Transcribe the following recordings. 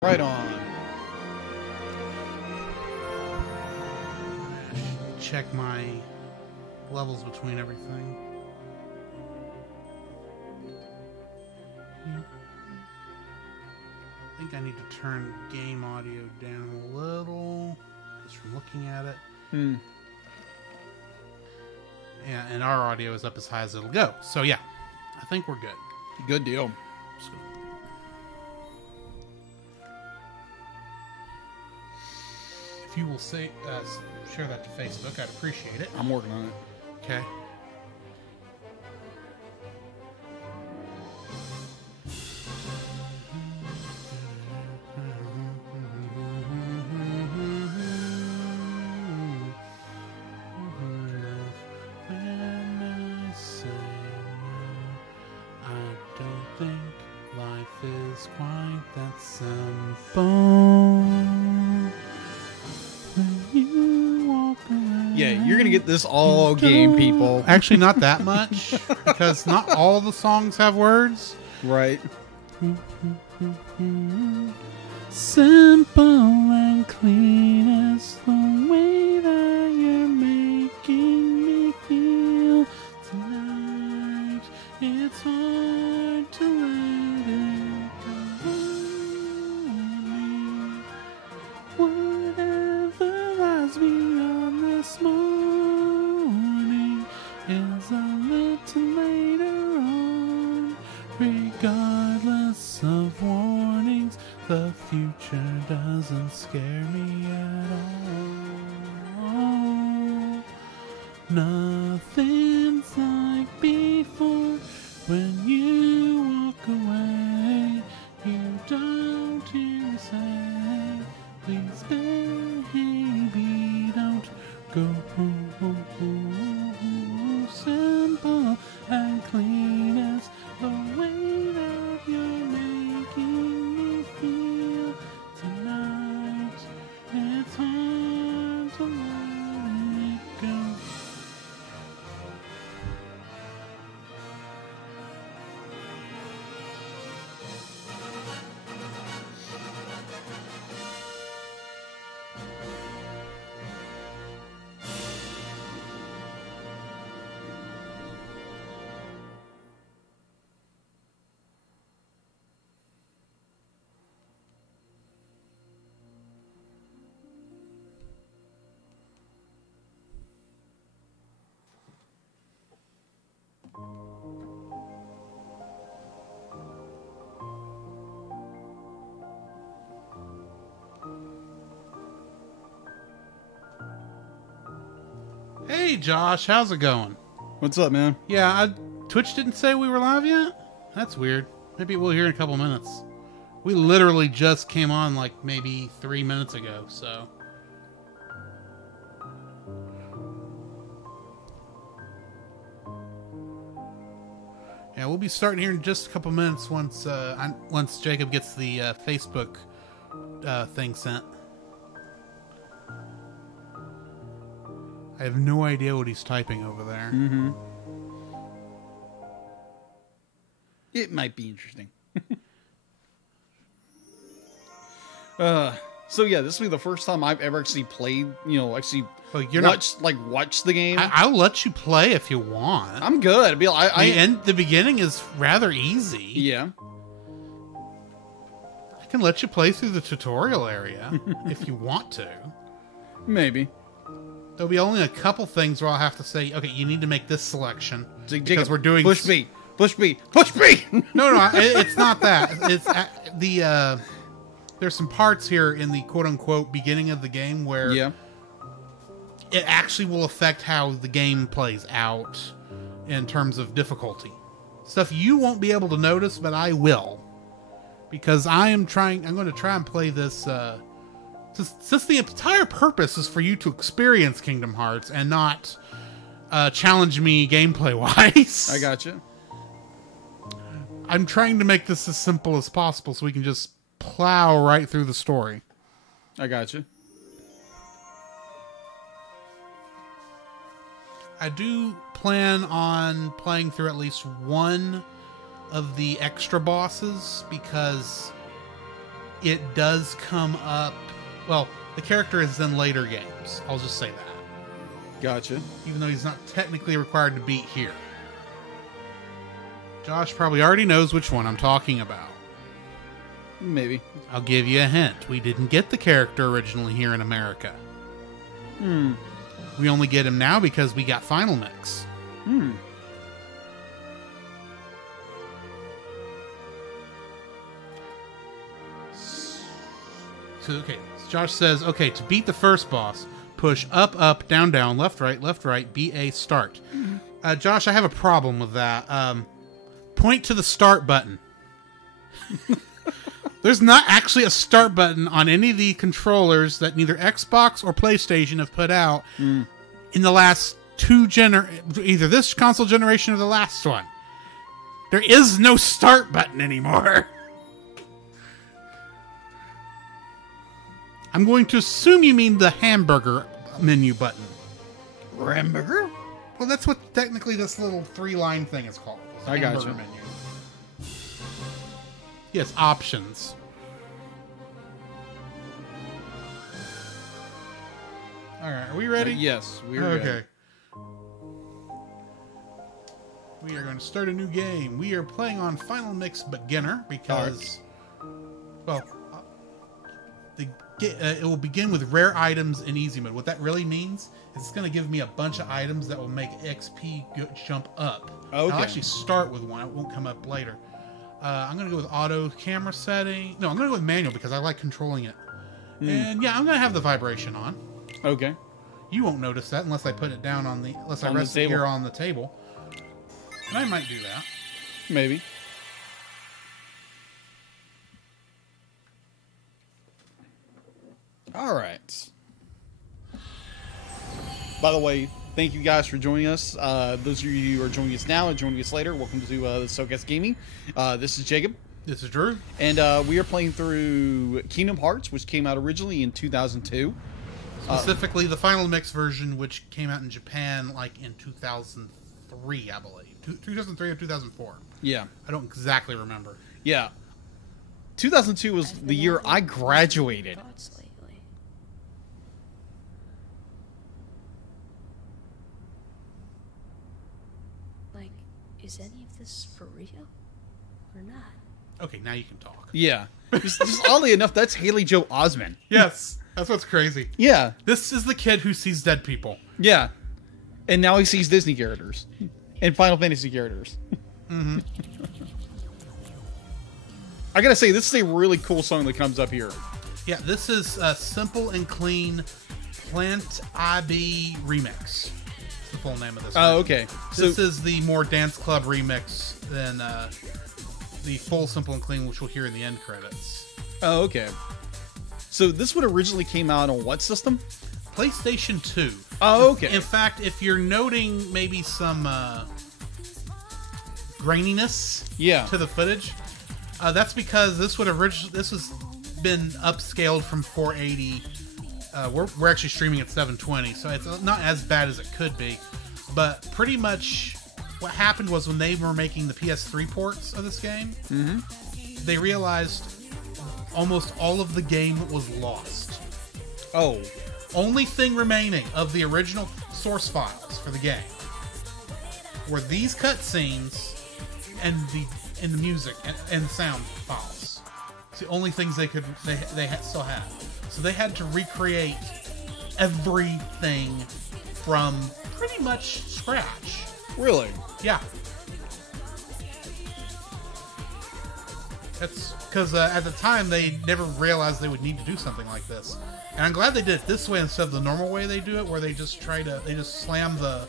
Right on. Check my levels between everything. I think I need to turn game audio down a little, just from looking at it. Yeah, and our audio is up as high as it'll go. So yeah, I think we're good. Good deal. If you will say share that to Facebook, I'd appreciate it. I'm working on it. Okay. Quite that simple. Yeah, you're gonna get this all game, people. Actually, not that much, because not all the songs have words. Right. Simple and clean is the way that you're making me feel tonight. It's hard to let it go. Whatever lies beyond this morning is a little later on. Regardless of warnings, the future doesn't scare me at all. Nothing's like before when you walk away. You don't hear me say, please baby, don't go. Simple and clean as the way that you're making me feel tonight. It's hard to let it go. Hey Josh, how's it going? What's up, man? Yeah, Twitch didn't say we were live yet? That's weird. Maybe we'll hear in a couple minutes. We literally just came on like maybe 3 minutes ago, so. Yeah, we'll be starting here in just a couple minutes once Jacob gets the Facebook thing sent. I have no idea what he's typing over there. Mm-hmm. It might be interesting. So yeah, this will be the first time I've ever actually played, Well, watched the game. I'll let you play if you want. I'm good. The beginning is rather easy. Yeah. I can let you play through the tutorial area if you want to. Maybe. There'll be only a couple things where I'll have to say, okay, you need to make this selection because we're doing push me. No, it's not that. It's there's some parts here in the quote unquote beginning of the game where it actually will affect how the game plays out in terms of difficulty. Stuff you won't be able to notice, but I will, because I'm going to try and play this. Since the entire purpose is for you to experience Kingdom Hearts and not challenge me gameplay-wise. I gotcha. I'm trying to make this as simple as possible so we can just plow right through the story. I gotcha. I do plan on playing through at least one of the extra bosses because it does come up. Well, the character is in later games. I'll just say that. Gotcha. Even though he's not technically required to be here. Josh probably already knows which one I'm talking about. Maybe. I'll give you a hint. We didn't get the character originally here in America. We only get him now because we got Final Mix. So, okay. Josh says, okay, to beat the first boss, push up, up, down, down, left, right, BA, start. Josh, I have a problem with that. Point to the start button. There's not actually a start button on any of the controllers that neither Xbox or PlayStation have put out in the last either this console generation or the last one. There is no start button anymore. I'm going to assume you mean the hamburger menu button. Hamburger? Well, that's what technically this little 3-line thing is called. I got you. Menu. Yes, options. All right, are we ready? Yes, we're okay. We are going to start a new game. We are playing on Final Mix Beginner because, well, it will begin with rare items in easy mode. What that really means is it's going to give me a bunch of items that will make XP jump up. Okay. I'll actually start with one. It won't come up later. I'm going to go with auto camera setting. No, I'm going to go with manual because I like controlling it. And yeah, I'm going to have the vibration on. Okay. You won't notice that unless I put it down unless I rest it here on the table. And I might do that. Maybe. All right. By the way, thank you guys for joining us. Those of you who are joining us now and joining us later, welcome to the SoCast Gaming. This is Jacob. This is Drew. And we are playing through Kingdom Hearts, which came out originally in 2002. Specifically, the Final Mix version, which came out in Japan like in 2003, I believe. 2003 or 2004. Yeah. I don't exactly remember. Yeah. 2002 was the year I graduated. Like, is any of this for real or not? Okay, now you can talk. Yeah. Just oddly enough, that's Haley Joe Osment. Yes. That's what's crazy. Yeah. This is the kid who sees dead people. Yeah. And now he sees Disney characters. And Final Fantasy characters. Mm-hmm. I gotta say, this is a really cool song that comes up here. Yeah, this is a Simple and Clean Plant IB remix. That's the full name of this. Oh, okay. This is the more dance club remix than the full Simple and Clean, which we'll hear in the end credits. Oh, okay. So this one originally came out on what system? PlayStation 2. Oh, okay. In fact, if you're noting maybe some graininess to the footage, that's because this was been upscaled from 480. We're actually streaming at 720, so it's not as bad as it could be. But pretty much what happened was when they were making the PS3 ports of this game, they realized almost all of the game was lost. Oh. Only thing remaining of the original source files for the game were these cutscenes and the music and sound files. It's the only things they still had. So they had to recreate everything from pretty much scratch. Really? Yeah. That's because at the time they never realized they would need to do something like this. And I'm glad they did it this way instead of the normal way they do it, where they just slam the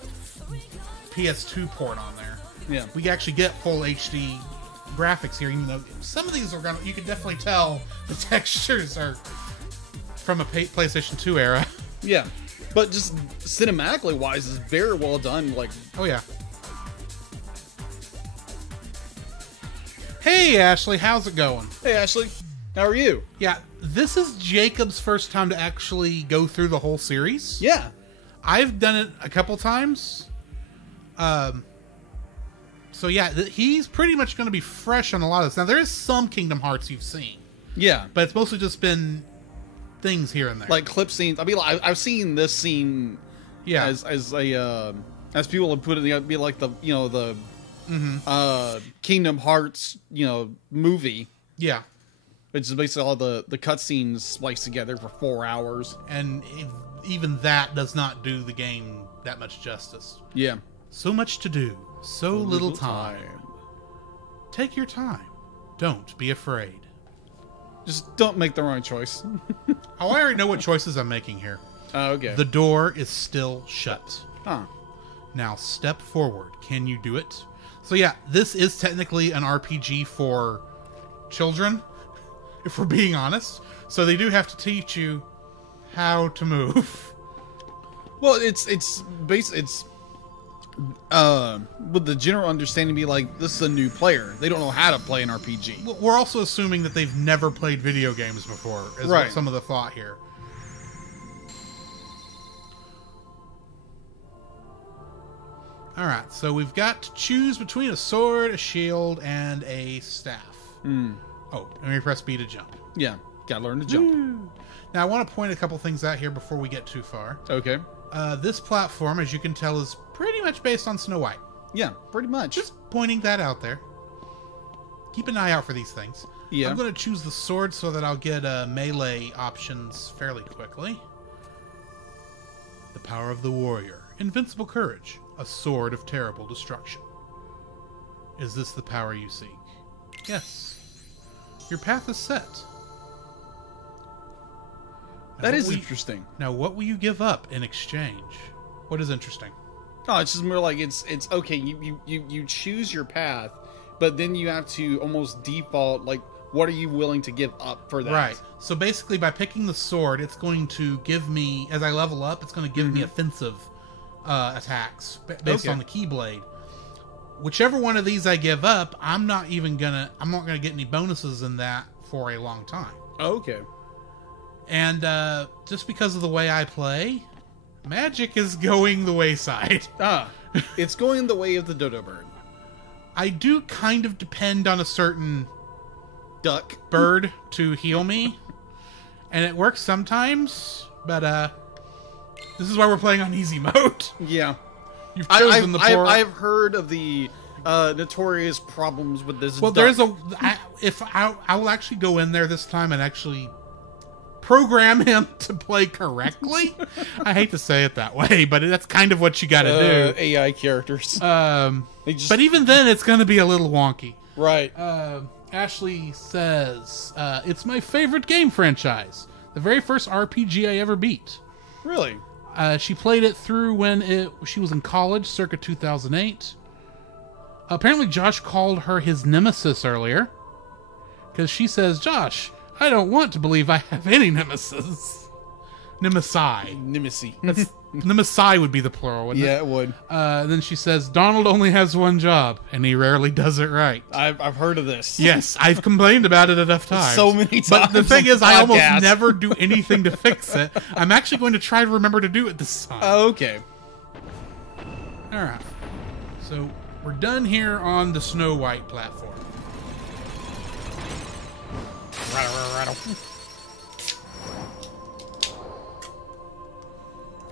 PS2 port on there. Yeah. We actually get full HD graphics here, even though some of these are you can definitely tell the textures are from a PlayStation 2 era. Yeah. But just cinematically wise, it's very well done. Like, oh yeah. Hey Ashley, how's it going? Hey Ashley, how are you? Yeah, this is Jacob's first time to actually go through the whole series. Yeah. I've done it a couple times. So yeah, he's pretty much going to be fresh on a lot of this. Now, there is some Kingdom Hearts you've seen. Yeah. But it's mostly just been things here and there. Like clip scenes. I mean, I've seen this scene as people have put it, it'd be like the, the Kingdom Hearts, movie. Yeah. Which is basically all the cutscenes spliced together for 4 hours. And even that does not do the game that much justice. Yeah. So much to do. So little time. Take your time. Don't be afraid. Just don't make the wrong choice. Oh, I already know what choices I'm making here. Oh, okay. The door is still shut. Huh. Now step forward. Can you do it? So yeah, this is technically an RPG for children, if we're being honest. So they do have to teach you how to move. Well, it's with the general understanding be like, this is a new player. They don't know how to play an RPG. We're also assuming that they've never played video games before, is what some of the thought here. Alright, so we've got to choose between a sword, a shield, and a staff. Oh, let me press B to jump. Yeah, gotta learn to jump. Woo. Now, I want to point a couple things out here before we get too far. Okay. This platform, as you can tell, is pretty much based on Snow White. Yeah, pretty much. Just pointing that out there. Keep an eye out for these things. Yeah. I'm going to choose the sword so that I'll get melee options fairly quickly. The power of the warrior. Invincible courage. A sword of terrible destruction. Is this the power you seek? Yes. Your path is set. That is interesting. Now, what will you give up in exchange? What is interesting? No, it's just more like it's okay. You choose your path, but then you have to almost default. Like, what are you willing to give up for that? Right. So basically, by picking the sword, it's going to give me, as I level up, it's going to give me offensive attacks based on the Keyblade. Whichever one of these I give up, I'm not gonna get any bonuses in that for a long time. Oh, okay. And just because of the way I play, magic is going the wayside. It's going the way of the dodo bird. I do kind of depend on a certain duck bird to heal me, and it works sometimes, but this is why we're playing on easy mode. Yeah. You've chosen the poor... I've heard of the notorious problems with this duck. There's I will actually go in there this time and actually program him to play correctly. I hate to say it that way, but that's kind of what you got to do. AI characters. But even then, it's going to be a little wonky. Right. Ashley says, it's my favorite game franchise. The very first RPG I ever beat. Really? She played it through when she was in college, circa 2008. Apparently, Josh called her his nemesis earlier. Because she says, Josh, I don't want to believe I have any nemesis. Nemesi. Nemesi would be the plural, wouldn't it? Yeah, it would. Then she says, Donald only has one job, and he rarely does it right. I've heard of this. Yes, I've complained about it enough times. So many times. But the thing is, I almost never do anything to fix it. I'm actually going to try to remember to do it this time. Oh, okay. Alright. So, we're done here on the Snow White platform. Rattle.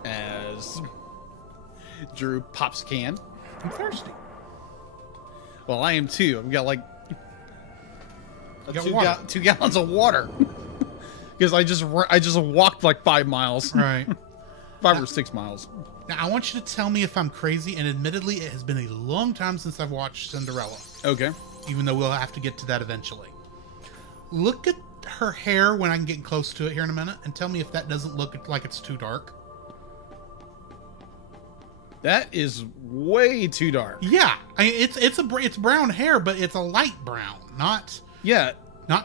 As Drew pops a can. I'm thirsty. Well, I am too. I've got like 2 gallons of water. Because I just walked like 5 miles. Right. 5 or 6 miles. Now, I want you to tell me if I'm crazy, and admittedly, it has been a long time since I've watched Cinderella. Okay. Even though we'll have to get to that eventually. Look at her hair when I'm getting close to it here in a minute, and tell me if that doesn't look like it's too dark. That is way too dark. Yeah, I mean, it's brown hair, but it's a light brown, not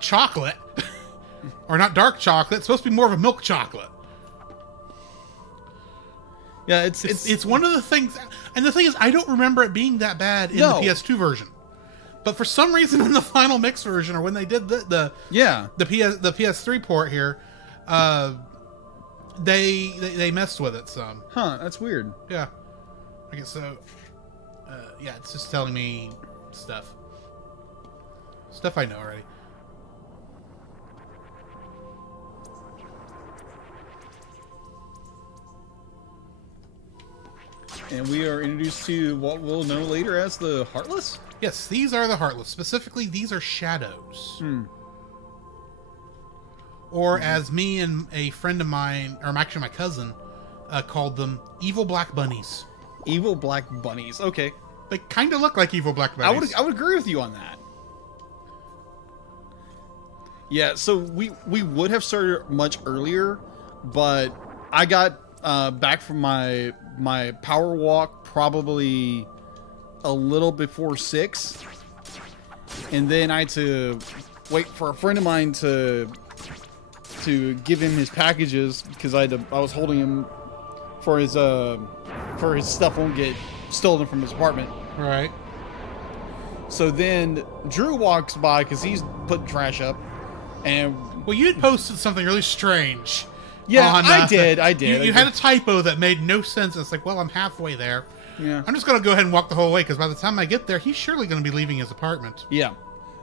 chocolate, or not dark chocolate. It's supposed to be more of a milk chocolate. Yeah, it's one of the things, and the thing is, I don't remember it being that bad in the PS2 version. But for some reason, in the final mix version, or when they did the PS3 port here, they messed with it some. Huh? That's weird. Yeah. Okay, so yeah, it's just telling me stuff I know already. And we are introduced to what we'll know later as the Heartless? Yes, these are the Heartless. Specifically, these are shadows. Or as me and a friend of mine, or actually my cousin, called them, evil black bunnies. Evil black bunnies. Okay. They kind of look like evil black bunnies. I would agree with you on that. Yeah, so we would have started much earlier, but I got back from my power walk probably a little before 6, and then I had to wait for a friend of mine to give him his packages because I was holding him for his stuff won't get stolen from his apartment. Right. So then Drew walks by because he's putting trash up, and well, you had posted something really strange. Yeah, on, I did. You had a typo that made no sense. It's like, well, I'm halfway there. Yeah. I'm just going to go ahead and walk the whole way because by the time I get there, he's surely going to be leaving his apartment. Yeah.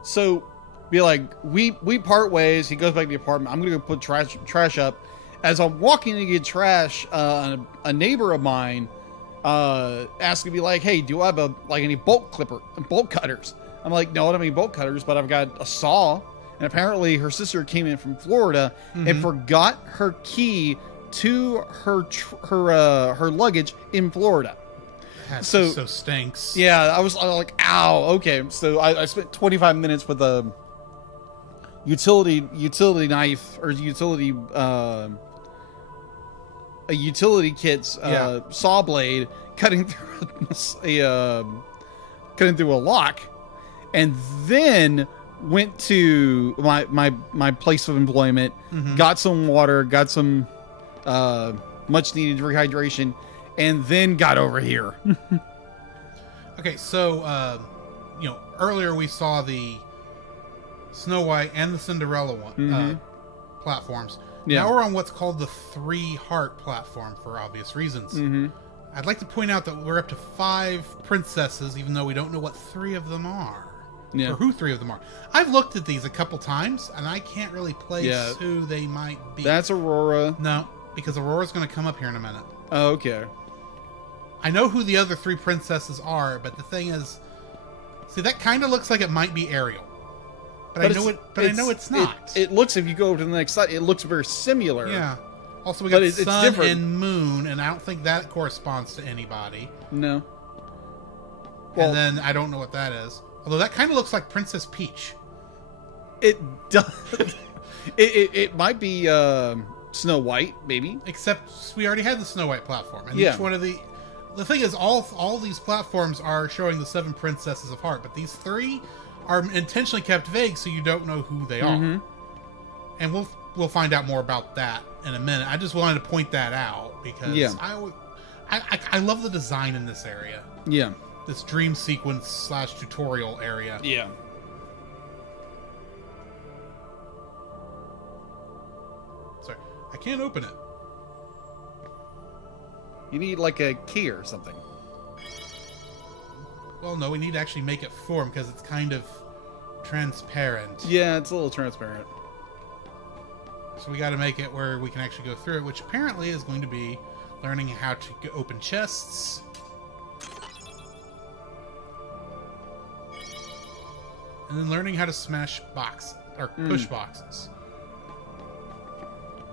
So, be like, we part ways. He goes back to the apartment. I'm going to go put trash up. As I'm walking to get trash, a neighbor of mine asked me, like, hey, do I have any bolt cutters? I'm like, no, I don't have any bolt cutters, but I've got a saw. And apparently her sister came in from Florida and forgot her key to her luggage in Florida. That so stinks. Yeah, I was like, ow, okay. So I spent 25 minutes with a utility knife or a utility kit's saw blade cutting through a lock, and then went to my place of employment, got some water, got some much needed rehydration, and then got over here. Okay, so earlier we saw the Snow White and the Cinderella one platforms. Yeah. Now we're on what's called the 3 Heart platform for obvious reasons. I'd like to point out that we're up to 5 princesses, even though we don't know what 3 of them are. Yeah. Or who 3 of them are. I've looked at these a couple times, and I can't really place who they might be. That's Aurora. No, because Aurora's going to come up here in a minute. Oh, okay. I know who the other 3 princesses are, but the thing is, see, that kind of looks like it might be Ariel. But I know it's not. It looks, if you go to the next slide, it looks very similar. Yeah. Also, we got Sun and Moon, and I don't think that corresponds to anybody. No. Well, and then I don't know what that is. Although that kind of looks like Princess Peach. It does. it might be Snow White, maybe. Except we already had the Snow White platform, and each one of the thing is, all these platforms are showing the 7 princesses of Heart, but these 3 are intentionally kept vague, so you don't know who they are. And we'll find out more about that in a minute. I just wanted to point that out because I love the design in this area. Yeah. This dream sequence / tutorial area. Yeah. Sorry, I can't open it. You need like a key or something. Well, no, we need to actually make it form because it's kind of transparent. Yeah, it's a little transparent. So we got to make it where we can actually go through it, which apparently is going to be learning how to open chests. And then learning how to smash boxes or push boxes.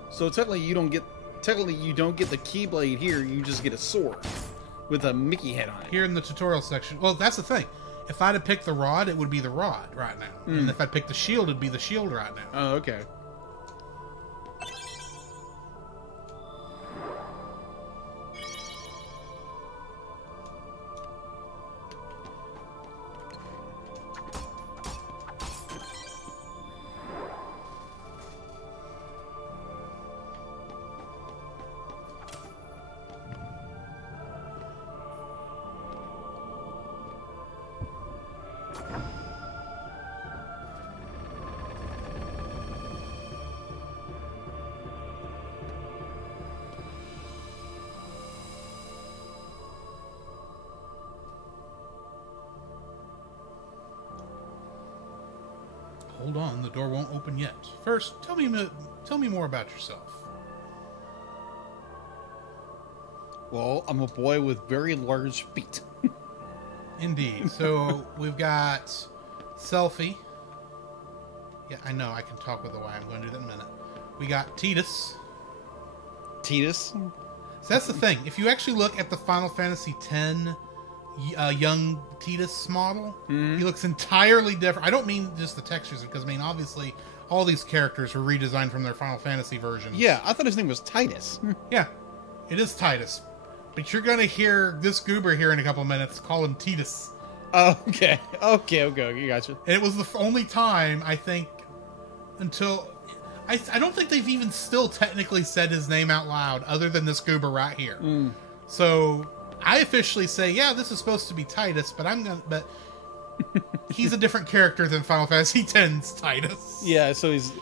So technically you don't get the Keyblade here, you just get a sword with a Mickey head on it. Here in the tutorial section. Well, that's the thing. If I'd have picked the rod, it would be the rod right now. And if I'd picked the shield, it'd be the shield right now. Oh, okay. Hold on, the door won't open yet. First, tell me more about yourself. Well, I'm a boy with very large feet. Indeed. So we've got Selfie. Yeah, I know I can talk with the Y. I'm going to do that in a minute. We got Tidus. Tidus? So that's the thing. If you actually look at the Final Fantasy X young Tidus model, he looks entirely different. I don't mean just the textures, because I mean obviously all these characters were redesigned from their Final Fantasy versions. Yeah, I thought his name was Titus. Yeah, it is Tidus. But you're going to hear this goober here in a couple of minutes call him Tidus. Okay, you gotcha. And it was the only time, I think, until... I don't think they've even still technically said his name out loud, other than this goober right here. So, I officially say, yeah, this is supposed to be Tidus, but he's a different character than Final Fantasy X's Tidus. Yeah, so he's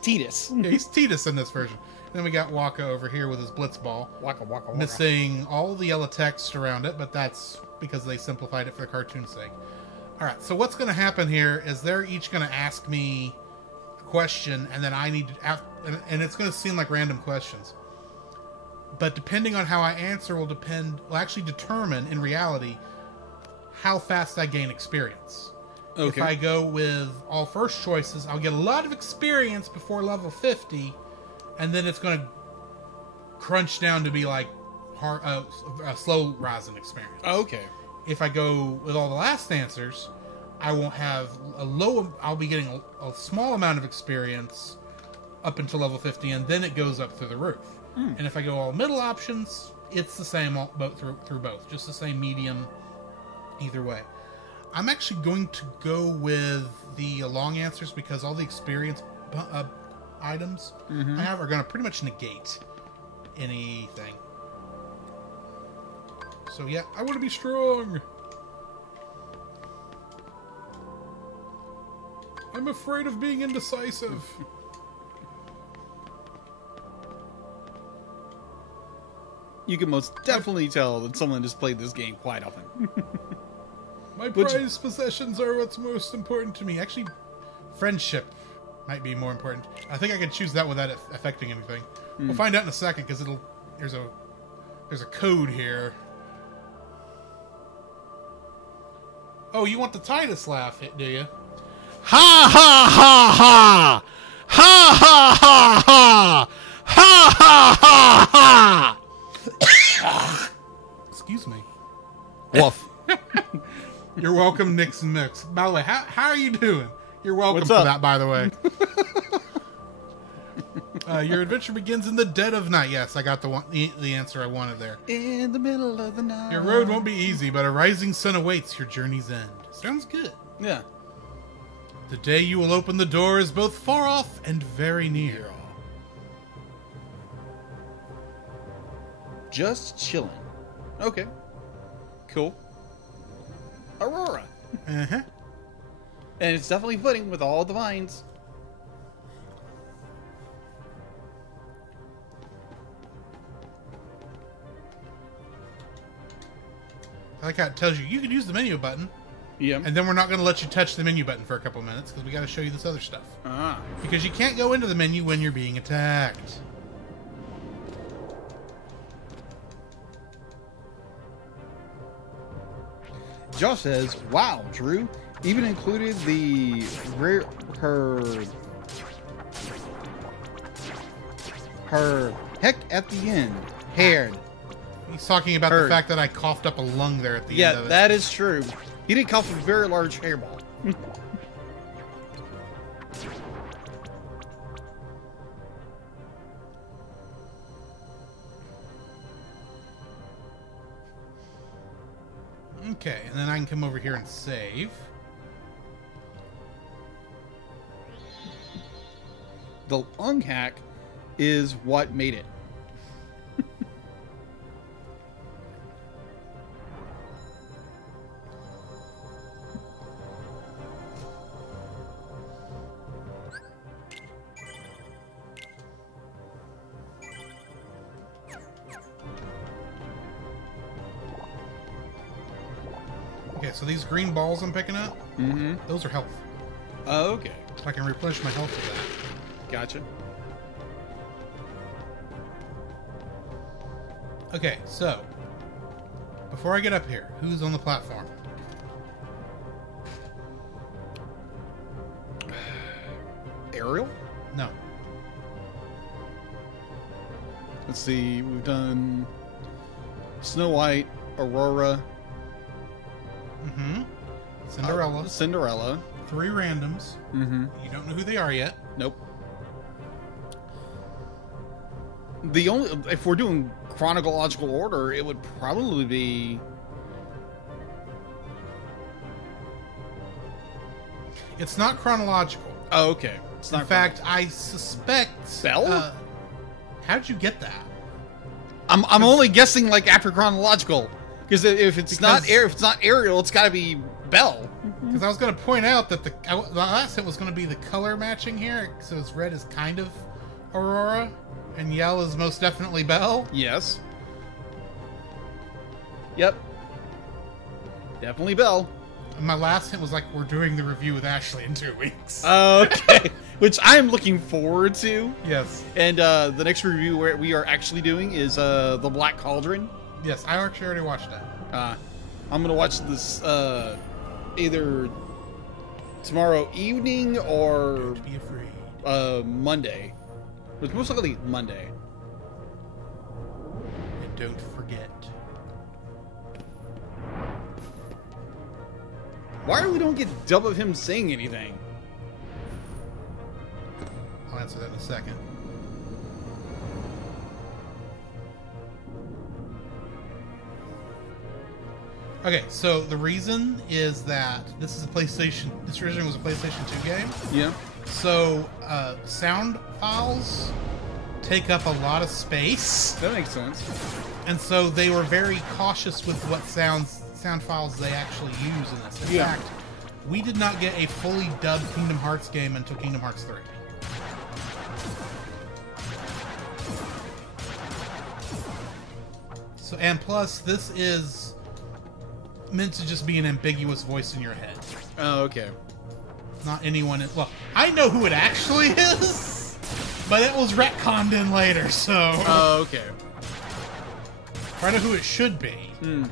Tidus. Yeah, he's Tidus in this version. And then we got Waka over here with his Blitzball. Waka. Missing all the yellow text around it, but that's because they simplified it for the cartoon's sake. Alright, so what's going to happen here is they're each going to ask me a question, and then I need to... And it's going to seem like random questions. But depending on how I answer will actually determine, in reality, how fast I gain experience. Okay. If I go with all first choices, I'll get a lot of experience before level 50, and then it's going to crunch down to be like a slow rising experience. Okay. If I go with all the last answers, I won't have I'll be getting a small amount of experience up until level 50, and then it goes up through the roof. And if I go all middle options, it's the same through both. Just the same medium either way. I'm actually going to go with the long answers because all the experience items I have are going to pretty much negate anything. So yeah, I want to be strong. I'm afraid of being indecisive. You can most definitely tell that someone has played this game quite often. My prized possessions are what's most important to me. Actually, friendship might be more important. I think I can choose that without it affecting anything. We'll find out in a second because there's a code here. Oh, you want the Tidus laugh, do you? Ha ha ha ha! Ha ha ha ha! Ha ha ha ha! Excuse me. Woof. You're welcome, Nixon Mix. By the way, how are you doing? You're welcome What's for up? that, by the way. Your adventure begins in the dead of night. Yes, I got the answer I wanted there. In the middle of the night. Your road won't be easy, but a rising sun awaits your journey's end. Sounds good. Yeah. The day you will open the door is both far off and very near. Just chilling. Okay. Cool. Aurora. Uh-huh. And it's definitely fitting with all the vines. I like how it tells you you can use the menu button, Yeah. and then we're not going to let you touch the menu button for a couple minutes because we got to show you this other stuff. Ah. Because you can't go into the menu when you're being attacked. Josh says, "Wow, Drew even included her heck at the end. Haired. He's talking about the fact that I coughed up a lung there at the end of it. Yeah, that is true. He did cough a very large hairball. Okay, and then I can come over here and save. The lung hack is what made it. Okay, so these green balls I'm picking up, those are health. Oh, okay. So I can replenish my health with that. Gotcha. Okay, so before I get up here, who's on the platform? Ariel? No. Let's see. We've done Snow White, Aurora, Mm-hmm. Cinderella. Cinderella. 3 randoms. Mm-hmm. You don't know who they are yet. Nope. The only, if we're doing chronological order, it would probably be. It's not chronological. Oh, okay. It's not. In fact, I suspect. Belle? How'd you get that? I'm only guessing like after chronological, because if it's not Ariel, it's got to be Belle. Because I was going to point out that the last hit was going to be the color matching here. So it's red is kind of Aurora, and yellow is most definitely Belle. Yes. Yep. Definitely Belle. And my last hint was like, we're doing the review with Ashley in 2 weeks. Okay. Which I am looking forward to. Yes. And the next review we are actually doing is The Black Cauldron. Yes, I actually already watched that. I'm going to watch this either tomorrow evening or Don't be afraid. Monday. It's most likely Monday. And don't forget. Why we don't get dub of him saying anything? I'll answer that in a second. Okay, so the reason is that this is a PlayStation. This originally was a PlayStation 2 game. Yeah. So sound files take up a lot of space, That makes sense. and so they were very cautious with what sound files they actually use in this. In Yeah. fact, we did not get a fully dubbed Kingdom Hearts game until Kingdom Hearts 3. So, and plus, this is meant to just be an ambiguous voice in your head. Oh, okay. Not anyone. Well, I know who it actually is, but it was retconned in later, so. Oh, okay. I know who it should be. Hmm.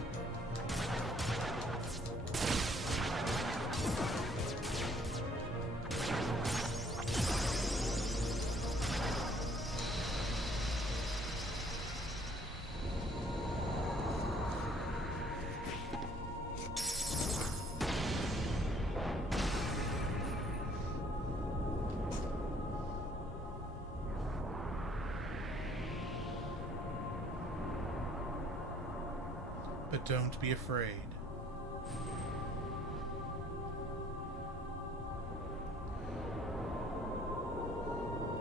But don't be afraid.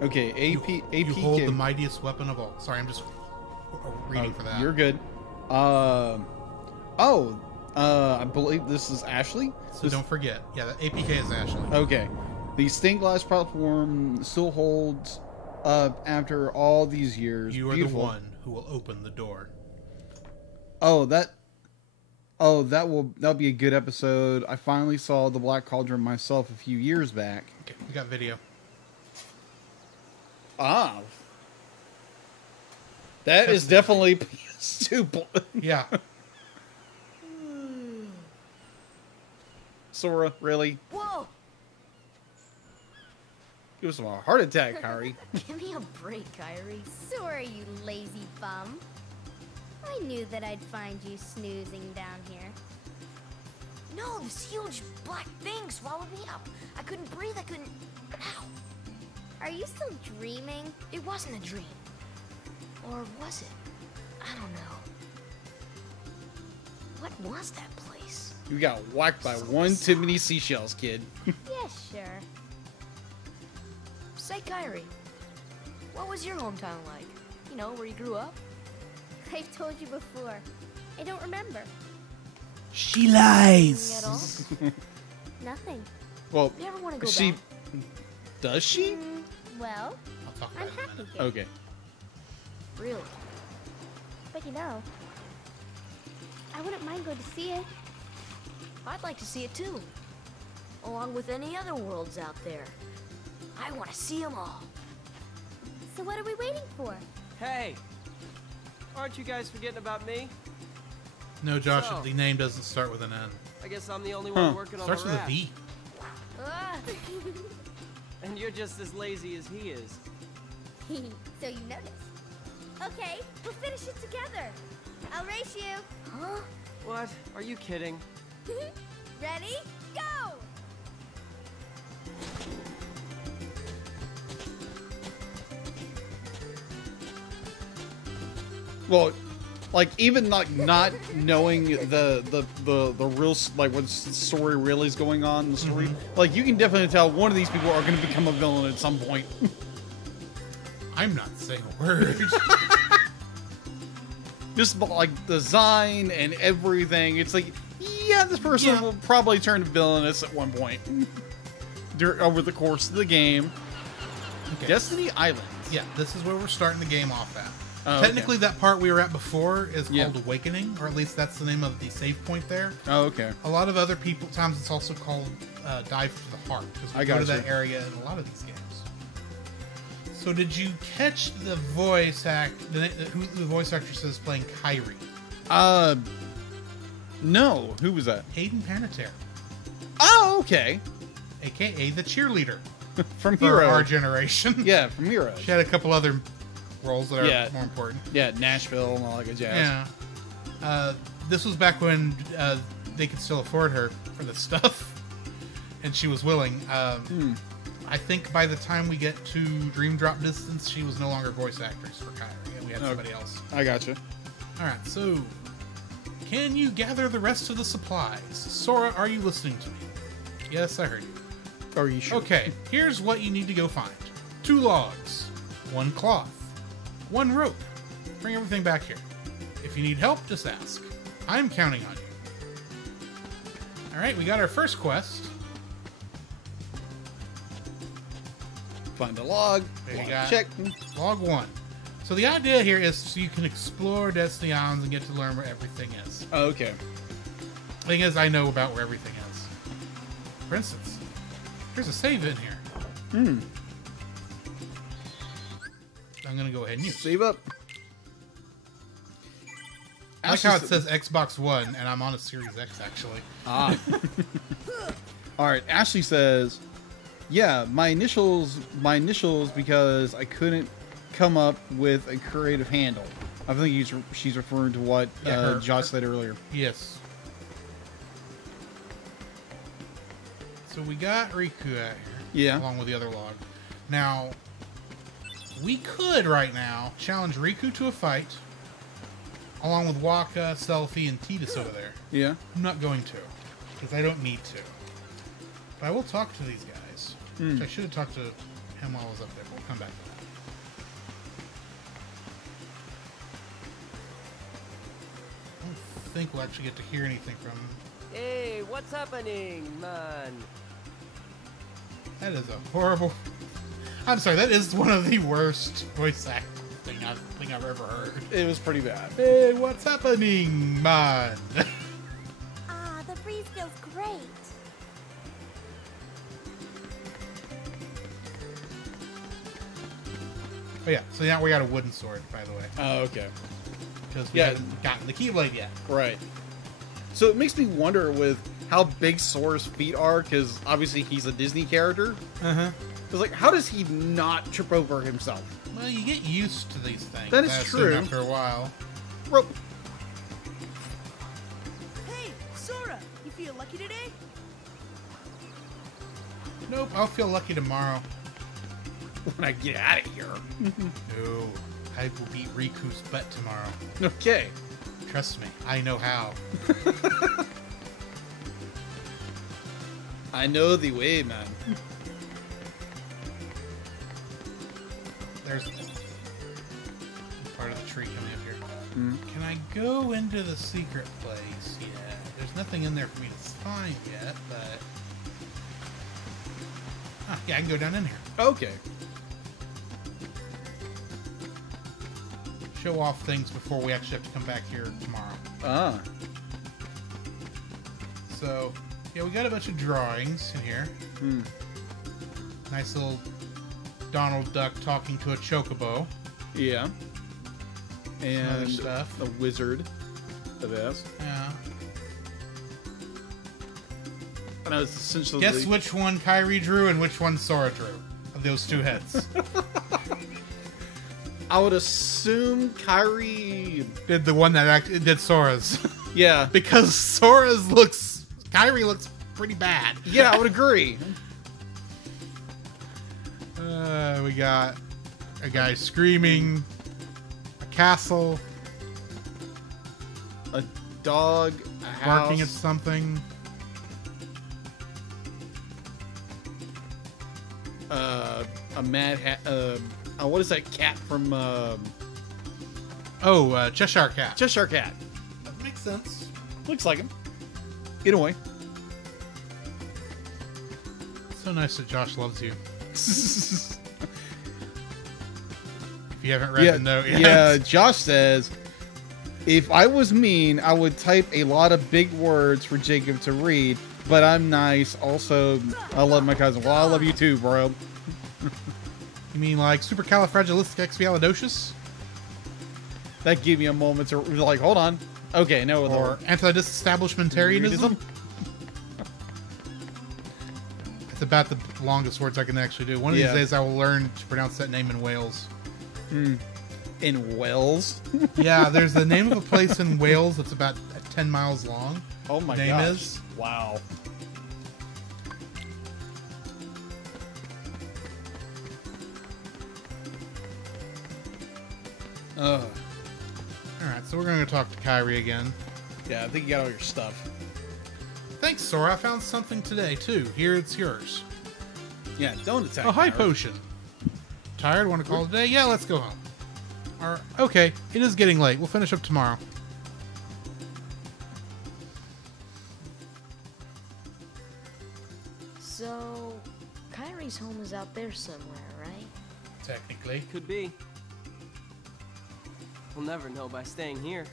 Okay, You APK. hold the mightiest weapon of all. Sorry, I'm just reading for that. You're good. I believe this is Ashley. So don't forget. Yeah, the APK is Ashley. Okay. The stained glass platform still holds up after all these years. You are Beautiful. the one who will open the door. That'll be a good episode. I finally saw The Black Cauldron myself a few years back. Okay, we got video. Ah. That is definitely PS2. Yeah. Sora, really? Whoa! Give us a heart attack, Harry. Give me a break, Kyrie. Sorry, you lazy bum. I knew that I'd find you snoozing down here. No, this huge black thing swallowed me up. I couldn't breathe, I couldn't... Ow. Are you still dreaming? It wasn't a dream. Or was it? I don't know. What was that place? You got whacked by one too many seashells, kid. Yeah, sure. Say, Kyrie, what was your hometown like? You know, where you grew up? I've told you before. I don't remember. She lies. At all? Nothing. Well, You ever want to go she... back? Does she? Well, I'll talk I'm about it in a happy minute. here. Okay. Really? But you know, I wouldn't mind going to see it. I'd like to see it too. Along with any other worlds out there. I want to see them all. So what are we waiting for? Hey, Aren't you guys forgetting about me? No, Josh, So- the name doesn't start with an N. I guess I'm the only one working on Starts the with a raft. V. Ah. And you're just as lazy as he is. So you noticed. Okay, we'll finish it together. I'll race you. Huh? What? Are you kidding? Ready? Go! Well, like even like not knowing the real like what story really is going on in the story, like you can definitely tell one of these people are going to become a villain at some point. I'm not saying a word. Just like design and everything, it's like, yeah, this person will probably turn villainous at one point over the course of the game. Okay. Destiny Islands. Yeah, this is where we're starting the game off at. Oh, Technically, that part we were at before is Yeah. called Awakening, or at least that's the name of the save point there. Oh, okay. A lot of other times it's also called Dive to the Heart, because I we go to gotcha. that area in a lot of these games. So did you catch the voice who the voice actress is playing Kyrie? No. Who was that? Hayden Panettiere, Oh, okay. a.k.a. the cheerleader From for Hero. our generation. Yeah, from Hero. She had a couple other roles that are Yeah. more important. Yeah, Nashville and all that good jazz. Yeah. This was back when they could still afford her for this stuff, and she was willing. I think by the time we get to Dream Drop Distance, she was no longer voice actress for Kyrie, and we had somebody else. I gotcha. All right, so can you gather the rest of the supplies? Sora, are you listening to me? Yes, I heard you. Are you sure? Okay, here's what you need to go find. 2 logs, 1 cloth, 1 rope. Bring everything back here. If you need help, just ask. I'm counting on you. Alright, we got our first quest. Find a log. There you Log got check. Log 1. So the idea here is so you can explore Destiny Islands and get to learn where everything is. Oh, okay. Thing is, I know about where everything is. For instance, there's a save in here. I'm gonna go ahead and use it. Save up. I like how it says Xbox One, and I'm on a Series X, actually. Ah. All right. Ashley says, "Yeah, my initials because I couldn't come up with a creative handle." I think she's referring to what Josh said earlier. Yes. So we got Riku out here. Yeah. Along with the other log. Now, we could right now challenge Riku to a fight, along with Waka, Selfie, and Tidus over there. Yeah. I'm not going to, because I don't need to. But I will talk to these guys. Which I should have talked to him while I was up there, but we'll come back to that. I don't think we'll actually get to hear anything from him. Hey, what's happening, man? That is a horrible... I'm sorry, that is one of the worst voice acting thing I've ever heard. It was pretty bad. Hey, what's happening, man? Ah, the breeze feels great. Oh yeah, so now we got a wooden sword, by the way. Oh, okay. Because we Yeah. haven't gotten the Keyblade yet. Right. So it makes me wonder with how big Sora's feet are, because obviously he's a Disney character. Uh-huh. It's like, how does he not trip over himself? Well, you get used to these things. That is I assume, true. After a while. Rope. Hey, Sora, you feel lucky today? Nope, I'll feel lucky tomorrow. When I get out of here. No, I will beat Riku's butt tomorrow. Okay. Trust me, I know how. I know the way, man. There's part of the tree coming up here. Can I go into the secret place yet? There's nothing in there for me to find yet, but... Ah, yeah, I can go down in here. Okay. Show off things before we actually have to come back here tomorrow. Ah. So, yeah, we got a bunch of drawings in here. Nice little Donald Duck talking to a chocobo. Yeah. and stuff. a wizard. The best. Yeah. I know it's essentially. Guess which one Kyrie drew and which one Sora drew of those two heads. I would assume Kyrie Did the one that actually did Sora's. Yeah. Because Kyrie looks pretty bad. Yeah, I would agree. We got a guy screaming, a castle, A dog, a house. barking at something. A mad hat. What is that cat from Cheshire Cat. Cheshire Cat? That makes sense. Looks like him. Either way. So nice that Josh loves you. If you haven't read the note yet. Yeah, Josh says, if I was mean, I would type a lot of big words for Jacob to read, but I'm nice. Also, I love my cousin. Well, I love you too, bro. You mean like supercalifragilisticexpialidocious? That gave me a moment to like, hold on. Okay, no. Or anti-disestablishmentarianism? It's about the longest words I can actually do. One of these days I will learn to pronounce that name in Wales. In Wales? Yeah, there's the name of a place in Wales that's about 10 miles long. Oh my Name gosh. is? Wow. Alright, so we're going to talk to Kyrie again. Yeah, I think you got all your stuff. Thanks, Sora. I found something today, too. Here, it's yours. Yeah, don't attack. A high Kyrie. potion. Tired? Want to call it a day? Yeah, let's go home. Okay, it is getting late. We'll finish up tomorrow. So, Kyrie's home is out there somewhere, right? Technically. Could be. We'll never know by staying here.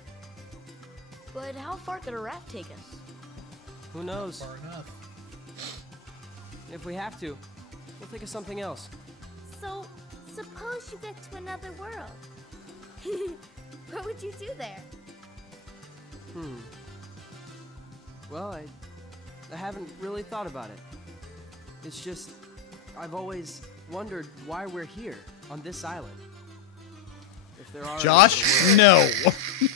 But how far could a raft take us? Who knows? Far enough. If we have to, we'll think of something else. So, suppose you get to another world. What would you do there? Well, I haven't really thought about it. It's just, I've always wondered why we're here, on this island. If there are Josh, other no. worlds,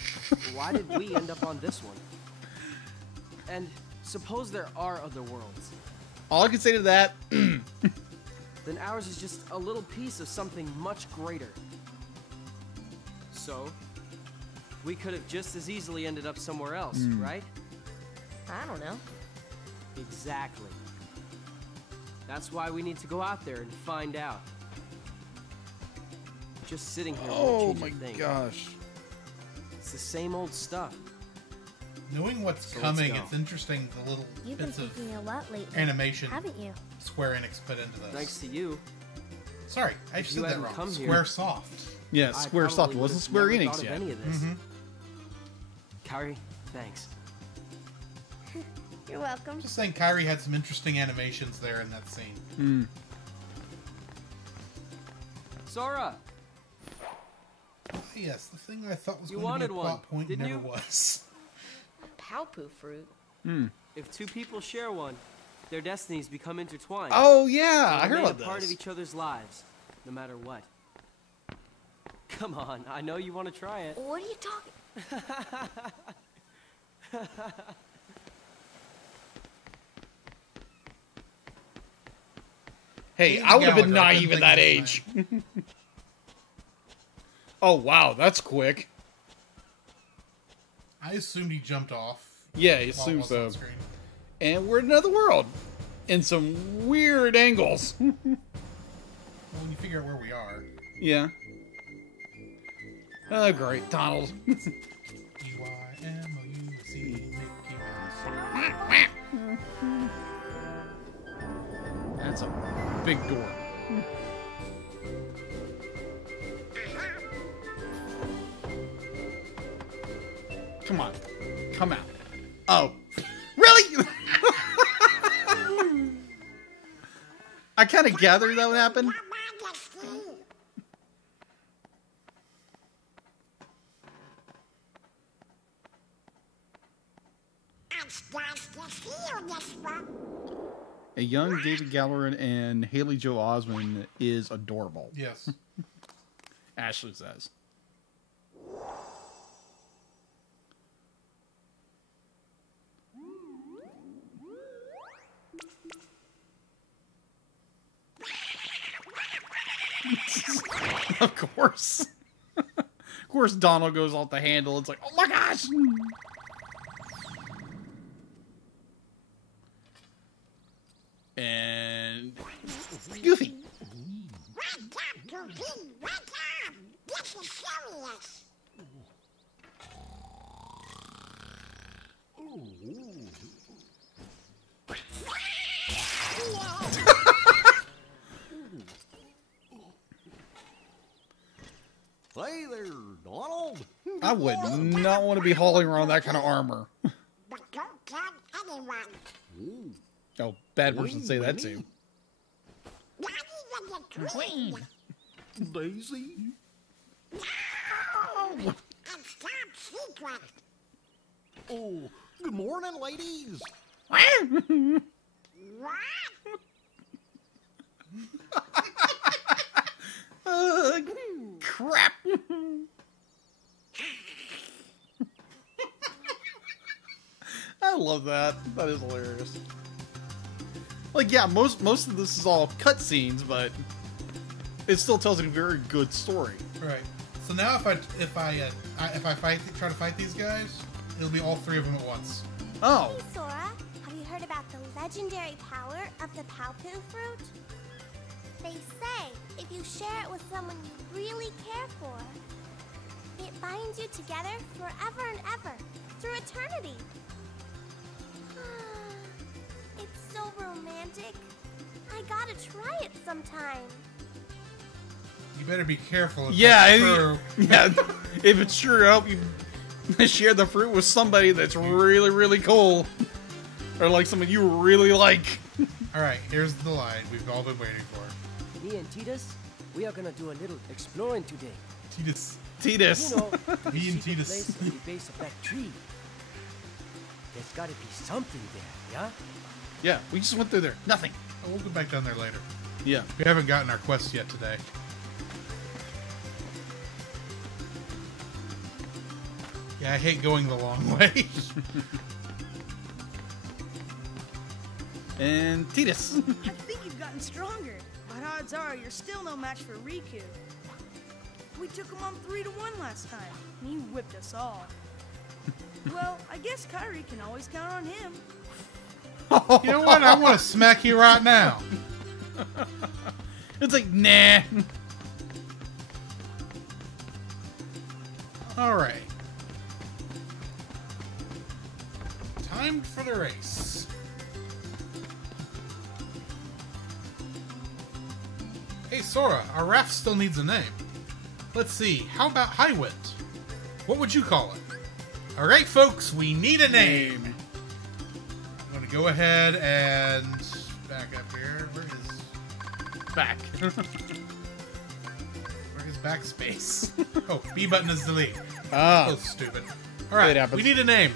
why did we end up on this one? And suppose there are other worlds. All I can say to that, Then ours is just a little piece of something much greater. So, we could have just as easily ended up somewhere else, right? I don't know. Exactly. That's why we need to go out there and find out. Just sitting here won't oh change my a thing. gosh. It's the same old stuff. Knowing what's So let's coming, go. it's interesting the little You've been bits of thinking a lot lately, animation haven't you? Square Enix put into this. Thanks to you. Sorry, I If said you that hadn't wrong. come here- Square Soft. Yeah, I Square probably Soft. It wasn't would've Square never Enix thought of yet. any of this. Mm-hmm. Kyrie, thanks. You're welcome. Just saying, Kyrie had some interesting animations there in that scene. Sora! Yes, the thing I thought was You going to be a wanted plot one, point didn't never you? was. Palpu fruit. If two people share one, their destinies become intertwined. Oh yeah, They I heard remain about a part of this. each other's lives, no matter what. Come on, I know you want to try it. What are you talking? Hey, Ian I would have been Gallagher, I couldn't naive at think that of age. his Oh wow, that's quick. I assumed he jumped off. Yeah, I while it assume was so. on screen. And we're in another world, in some weird angles. Well, when you figure out where we are. Yeah. Oh great, Donald. EYMOUC, Mickey Mouse. That's a big door. Come on. Come out. Oh. Really? I kind of gathered that would happen. A young David Gallerin and Haley Joe Osment is adorable. Yes. Ashley says. Of course. Of course Donald goes off the handle. It's like, oh my gosh! And Goofy. Hey there, Donald. I would not want to be hauling around that kind of armor. But don't tell anyone. Oh, bad person say that too. Not even the queen. Daisy. No! It's top secret. Oh, good morning, ladies. What? Crap. I love that. That is hilarious. Like, yeah, most of this is all cutscenes, but it still tells a very good story. Right. So now, if I try to fight these guys, it'll be all three of them at once. Oh. Hey, Sora, have you heard about the legendary power of the Paopu fruit? They say if you share it with someone you really care for, it binds you together forever and ever, through eternity. It's so romantic. I gotta try it sometime. You better be careful if Yeah, that's true. Yeah. If it's true, I hope you share the fruit with somebody that's really, really cool. Or like someone you really like. Alright, here's the line we've all been waiting for. Me and Titus, we are gonna do a little exploring today. Titus. Titus. You know, Me and secret Titus. place at the base of that tree. There's gotta be something there, yeah? Yeah, we just went through there. Nothing. Oh, we'll go back down there later. Yeah. We haven't gotten our quest yet today. Yeah, I hate going the long way. And Titus. I think you've gotten stronger, but odds are you're still no match for Riku. We took him on 3-1 last time, and he whipped us all. Well, I guess Kairi can always count on him. You know what? I want to smack you right now. It's like, nah. Alright. Time for the race. Hey Sora, our raft still needs a name. Let's see, how about Highwind? What would you call it? Alright folks, we need a name. I'm gonna go ahead and back up here. Where is Back. where is backspace? Oh, B button is delete. Ah. Oh, stupid. It Alright, happens. we need a name.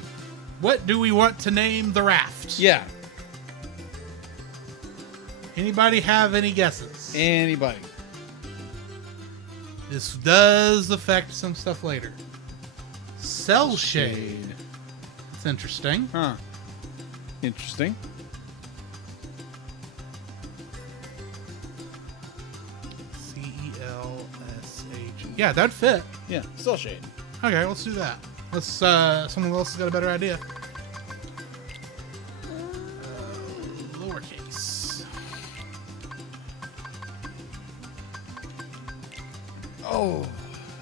What do we want to name the raft? Yeah. Anybody have any guesses? Anybody. This does affect some stuff later. Cell shade. It's interesting. Huh. Interesting. C-E-L-S-H. Yeah, that'd fit. Yeah, cell shade. Okay, let's do that. Let's, someone else has got a better idea. Lowercase. Oh.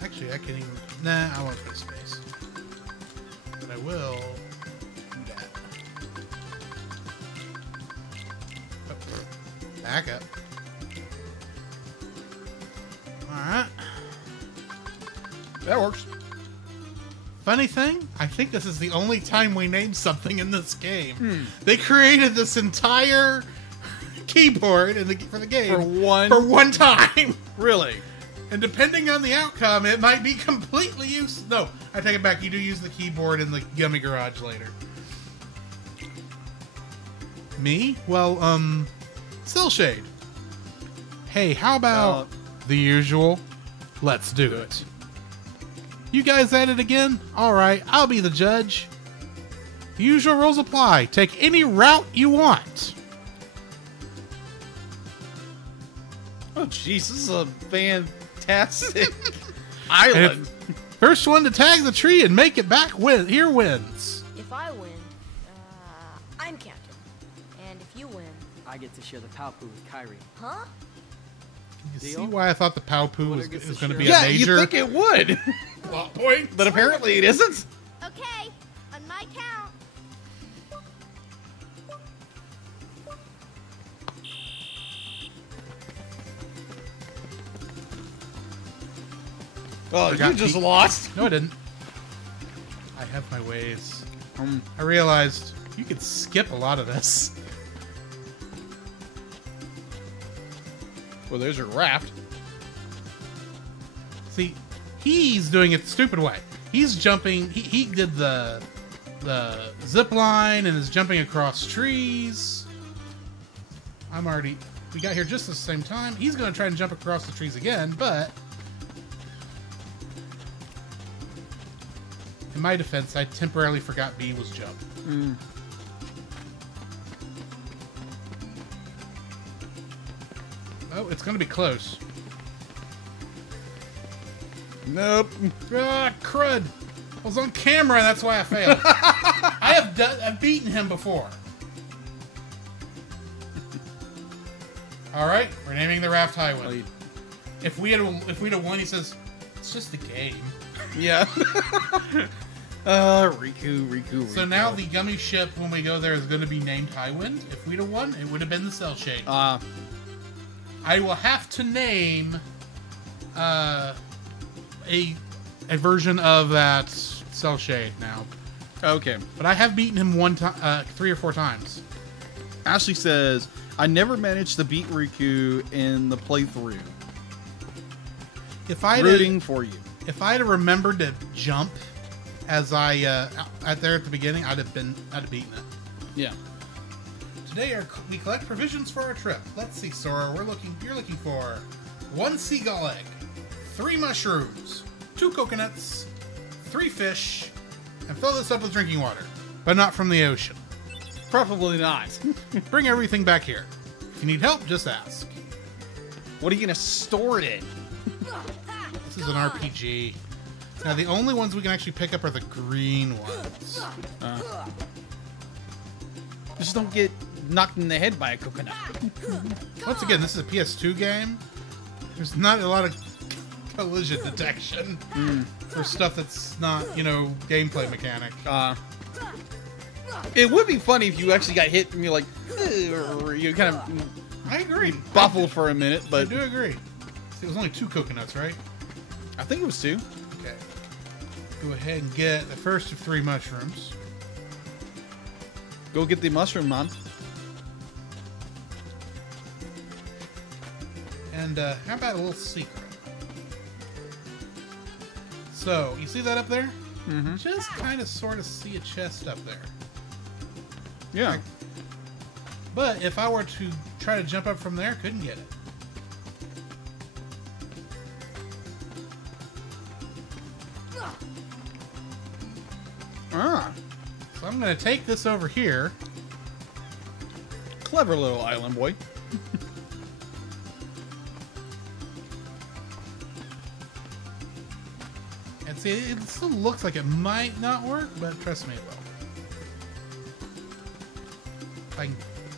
Actually, I can even... Nah, I won't put space. But I will do that. Oh, back up. Alright. That works. Funny thing, I think this is the only time we named something in this game. They created this entire keyboard for the game For for one time. Really? And depending on the outcome, it might be completely useless. No, I take it back. You do use the keyboard in the Gummy Garage later. Me? Well, Silshade. Hey, how about the usual? Let's do it. You guys at it again? Alright, I'll be the judge. The usual rules apply. Take any route you want. Oh, jeez, this is a fantastic island. First one to tag the tree and make it back here wins. If I win, I'm captain. And if you win... I get to share the Paopu with Kairi. Huh? You see why I thought the Paopu was going to be a Yeah, major you think it would. plot point? But apparently it isn't. Okay, on my count. Oh, you just lost. No, I didn't. I have my ways. I realized you could skip a lot of this. Well, there's your raft. See, he's doing it the stupid way. He's jumping. He did the zip line and is jumping across trees. We got here just at the same time. He's going to try and jump across the trees again, but in my defense, I temporarily forgot B was jump. Oh, it's going to be close. Nope. Ah, crud. I was on camera, and that's why I failed. I've beaten him before. All right, we're naming the raft Highwind. If we'd have won, he says, it's just a game. Yeah. Riku. So now the gummy ship, when we go there, is going to be named Highwind. If we'd have won, it would have been the Cell Shade. I will have to name a version of that Cell Shade now. Okay. But I have beaten him 3 or 4 times. Ashley says, I never managed to beat Riku in the playthrough. Rooting for you. If I had remembered to jump as I at the beginning, I'd have beaten it. Yeah. Today we collect provisions for our trip. Let's see, Sora. You're looking for 1 seagull egg, 3 mushrooms, 2 coconuts, 3 fish, and fill this up with drinking water, but not from the ocean. Probably not. Bring everything back here. If you need help, just ask. What are you gonna store it in? This is an RPG. Now the only ones we can actually pick up are the green ones. Just don't get knocked in the head by a coconut. Once again, this is a PS2 game. There's not a lot of collision detection for stuff that's not, gameplay mechanic. It would be funny if you actually got hit and you're like, you kind of. I agree. Buffled for a minute, but I do agree. See, it was only 2 coconuts, right? I think it was 2. Okay. Go ahead and get the first of 3 mushrooms. Go get the mushroom, man. And how about a little secret? So, you see that up there? Mm-hmm. Just kind of sort of see a chest up there. Yeah. But if I were to try to jump up from there, couldn't get it. So I'm going to take this over here. Clever little island boy. And see, it still looks like it might not work, but trust me, it will. If I can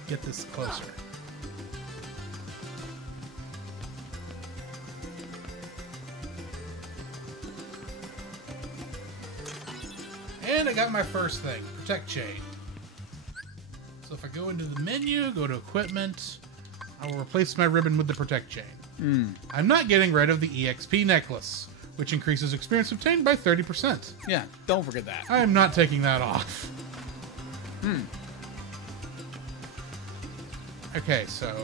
get this closer. And I got my first thing, Protect Chain. So if I go into the menu, go to Equipment, I will replace my ribbon with the Protect Chain. I'm not getting rid of the EXP necklace, which increases experience obtained by 30%. Yeah, don't forget that. I am not taking that off. Okay, so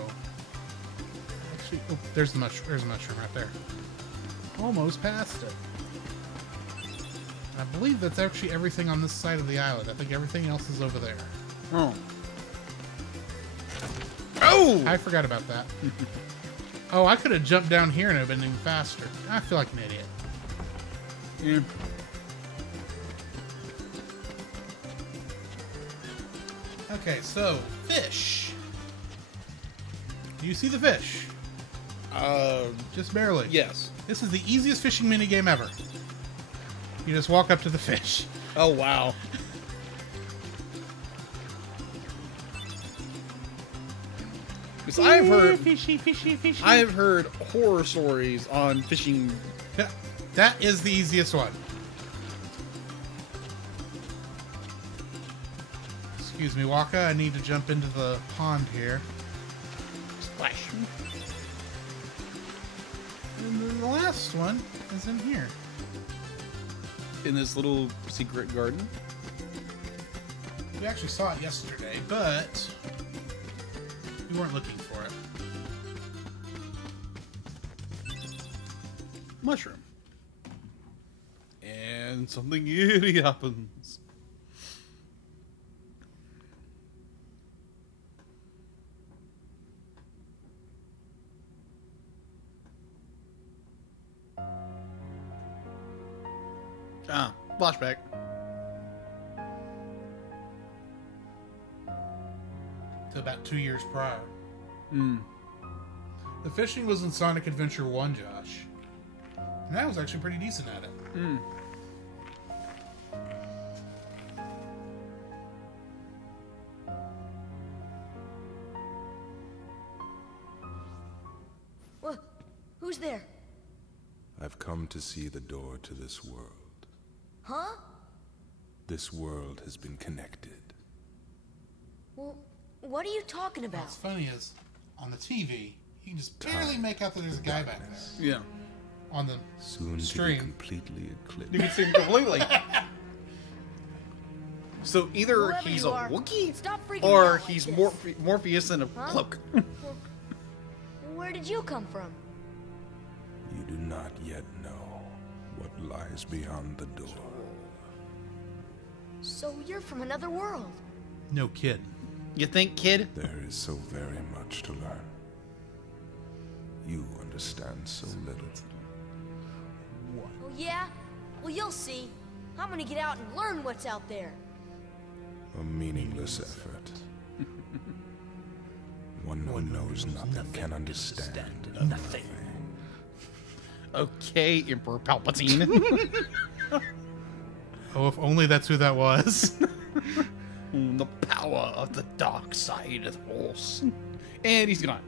actually, there's a mushroom right there. Almost past it. I believe that's actually everything on this side of the island. I think everything else is over there. Oh. Oh! I forgot about that. Oh, I could have jumped down here and it would have been even faster. I feel like an idiot. Yeah. Okay, so fish. Do you see the fish? Just barely. Yes. This is the easiest fishing minigame ever. You just walk up to the fish. Oh, wow. Because I've heard... Fishy, fishy, fishy. I've heard horror stories on fishing. Yeah, that is the easiest one. Excuse me, Waka. I need to jump into the pond here. Splash. And then the last one is in here. In this little secret garden. We actually saw it yesterday, but we weren't looking for it. Mushroom. And something eerie happens. Ah, flashback. To about 2 years prior. Hmm. The fishing was in Sonic Adventure 1, Josh. And I was actually pretty decent at it. Hmm. Well, who's there? I've come to see the door to this world. Huh? This world has been connected. Well, what are you talking about? What's funny is, on the TV, you can just barely make out that there's a guy back there. Yeah. On the Soon to be stream. completely eclipsed. You can see him completely. So either Whoever he's you a are, Wookiee, stop freaking or out like he's this. Morpheus in a Huh? cloak. Where did you come from? You do not yet know what lies beyond the door. So you're from another world. No kid. You think, kid? There is so very much to learn. You understand so little. Oh yeah? Well, you'll see. I'm gonna get out and learn what's out there. A meaningless effort. One who knows nothing can understand nothing. Okay, Emperor Palpatine. Oh, if only that's who that was. The power of the dark side of the Force. And he's gone.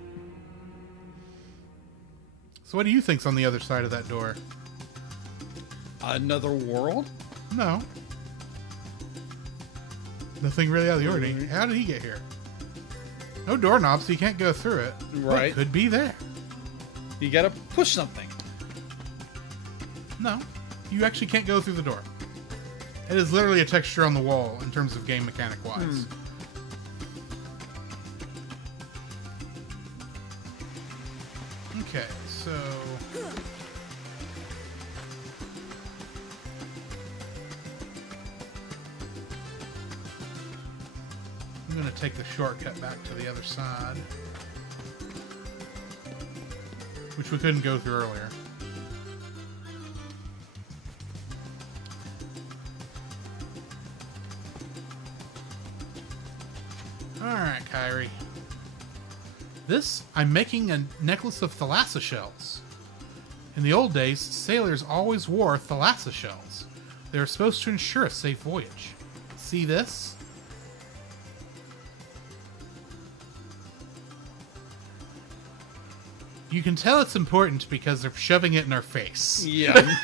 So what do you think's on the other side of that door? Another world? No. Nothing really out of the ordinary. How did he get here? No doorknob, so you can't go through it. Right. What could be there? You gotta push something. No. You actually can't go through the door. It is literally a texture on the wall in terms of game mechanic wise. Okay, so I'm going to take the shortcut back to the other side, which we couldn't go through earlier. Alright, Kyrie. I'm making a necklace of thalassa shells. In the old days, sailors always wore thalassa shells. They were supposed to ensure a safe voyage. See this? You can tell it's important because they're shoving it in our face. Yeah.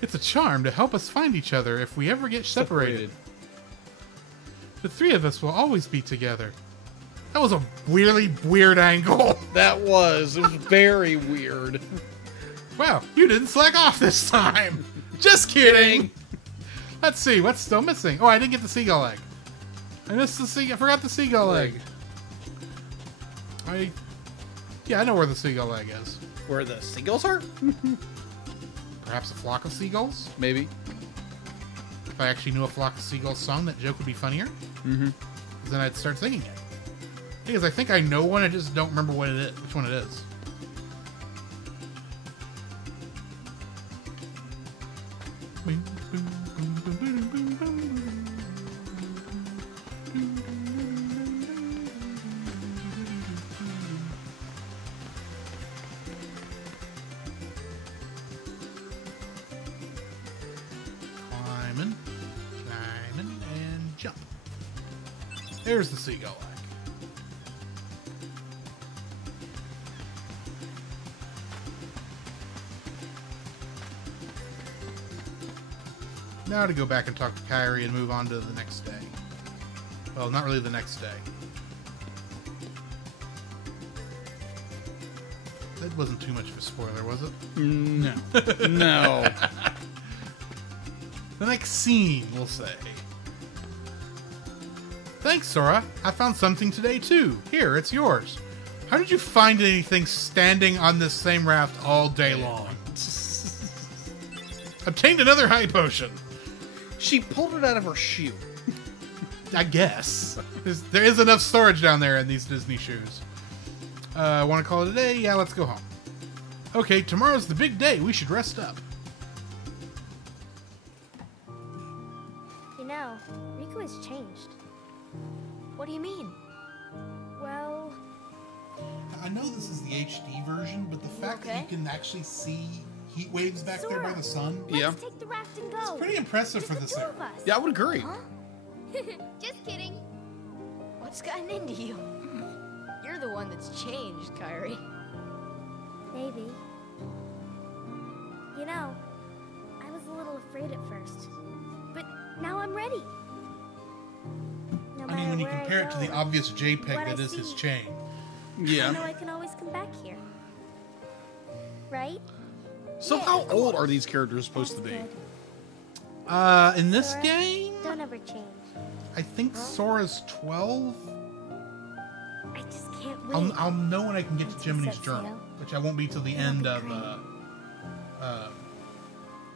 It's a charm to help us find each other if we ever get separated. The three of us will always be together. That was a really weird angle. That was. It was very weird. Wow, you didn't slack off this time. Just kidding. Let's see, what's still missing? Oh, I didn't get the seagull egg. I forgot the seagull egg. Yeah, I know where the seagull egg is. Where the seagulls are? Perhaps a flock of seagulls? Maybe. If I actually knew a flock of seagulls song, that joke would be funnier. Mm-hmm. Then I'd start singing it. Because I think I know one, I just don't remember what it is, which one it is. Climbing, and jump. There's the seagull. Now to go back and talk to Kairi and move on to the next day. Well, not really the next day. That wasn't too much of a spoiler, was it? No. No. The next scene, we'll say. Thanks, Sora. I found something today, too. Here, it's yours. How did you find anything standing on this same raft all day long? Obtained another high potion. She pulled it out of her shoe. I guess. There is enough storage down there in these Disney shoes. Want to call it a day? Yeah, let's go home. Okay, tomorrow's the big day. We should rest up. You know, Riku has changed. What do you mean? Well... I know this is the HD version, but the fact that you can actually see heat waves back there by the sun... Let's take the raft and go. It's pretty impressive for this era. Yeah, I would agree. Huh? Just kidding. What's gotten into you? You're the one that's changed, Kairi. Maybe. You know, I was a little afraid at first, but now I'm ready. No I mean, when you matter where compare I it to go, the obvious JPEG what that I is his see, chain. I know I can always come back here. Right? So how old are these characters supposed to be? In this Sora, game, don't ever change. I think Sora's 12. I just can't wait. I'll know when I can get to Once you Jiminy's set journal, sail, which I won't be till the it'll end be of great.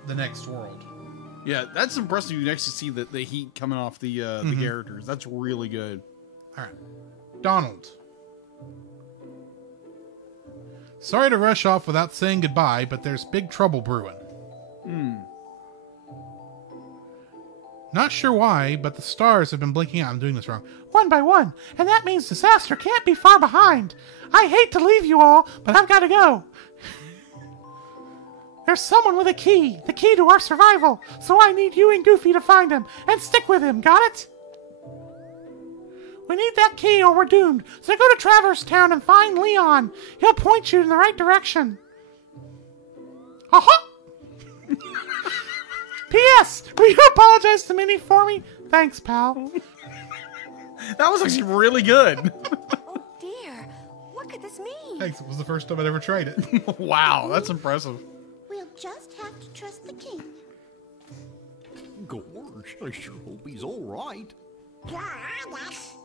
the next world. Yeah, that's impressive. You can actually see the heat coming off the characters. That's really good. All right, Donald. Sorry to rush off without saying goodbye, but there's big trouble brewing. Not sure why, but the stars have been blinking out. I'm doing this wrong. One by one, and that means disaster can't be far behind. I hate to leave you all, but I've got to go. There's someone with a key, the key to our survival, so I need you and Goofy to find him, and stick with him, got it? We need that key or we're doomed, so go to Traverse Town and find Leon. He'll point you in the right direction. Aha! P.S. Will you apologize to Minnie for me? Thanks, pal. That was actually really good. Oh dear, what could this mean? Thanks, it was the first time I'd ever tried it. Wow, that's impressive. We'll just have to trust the king. Gosh, I sure hope he's all right. You're on us.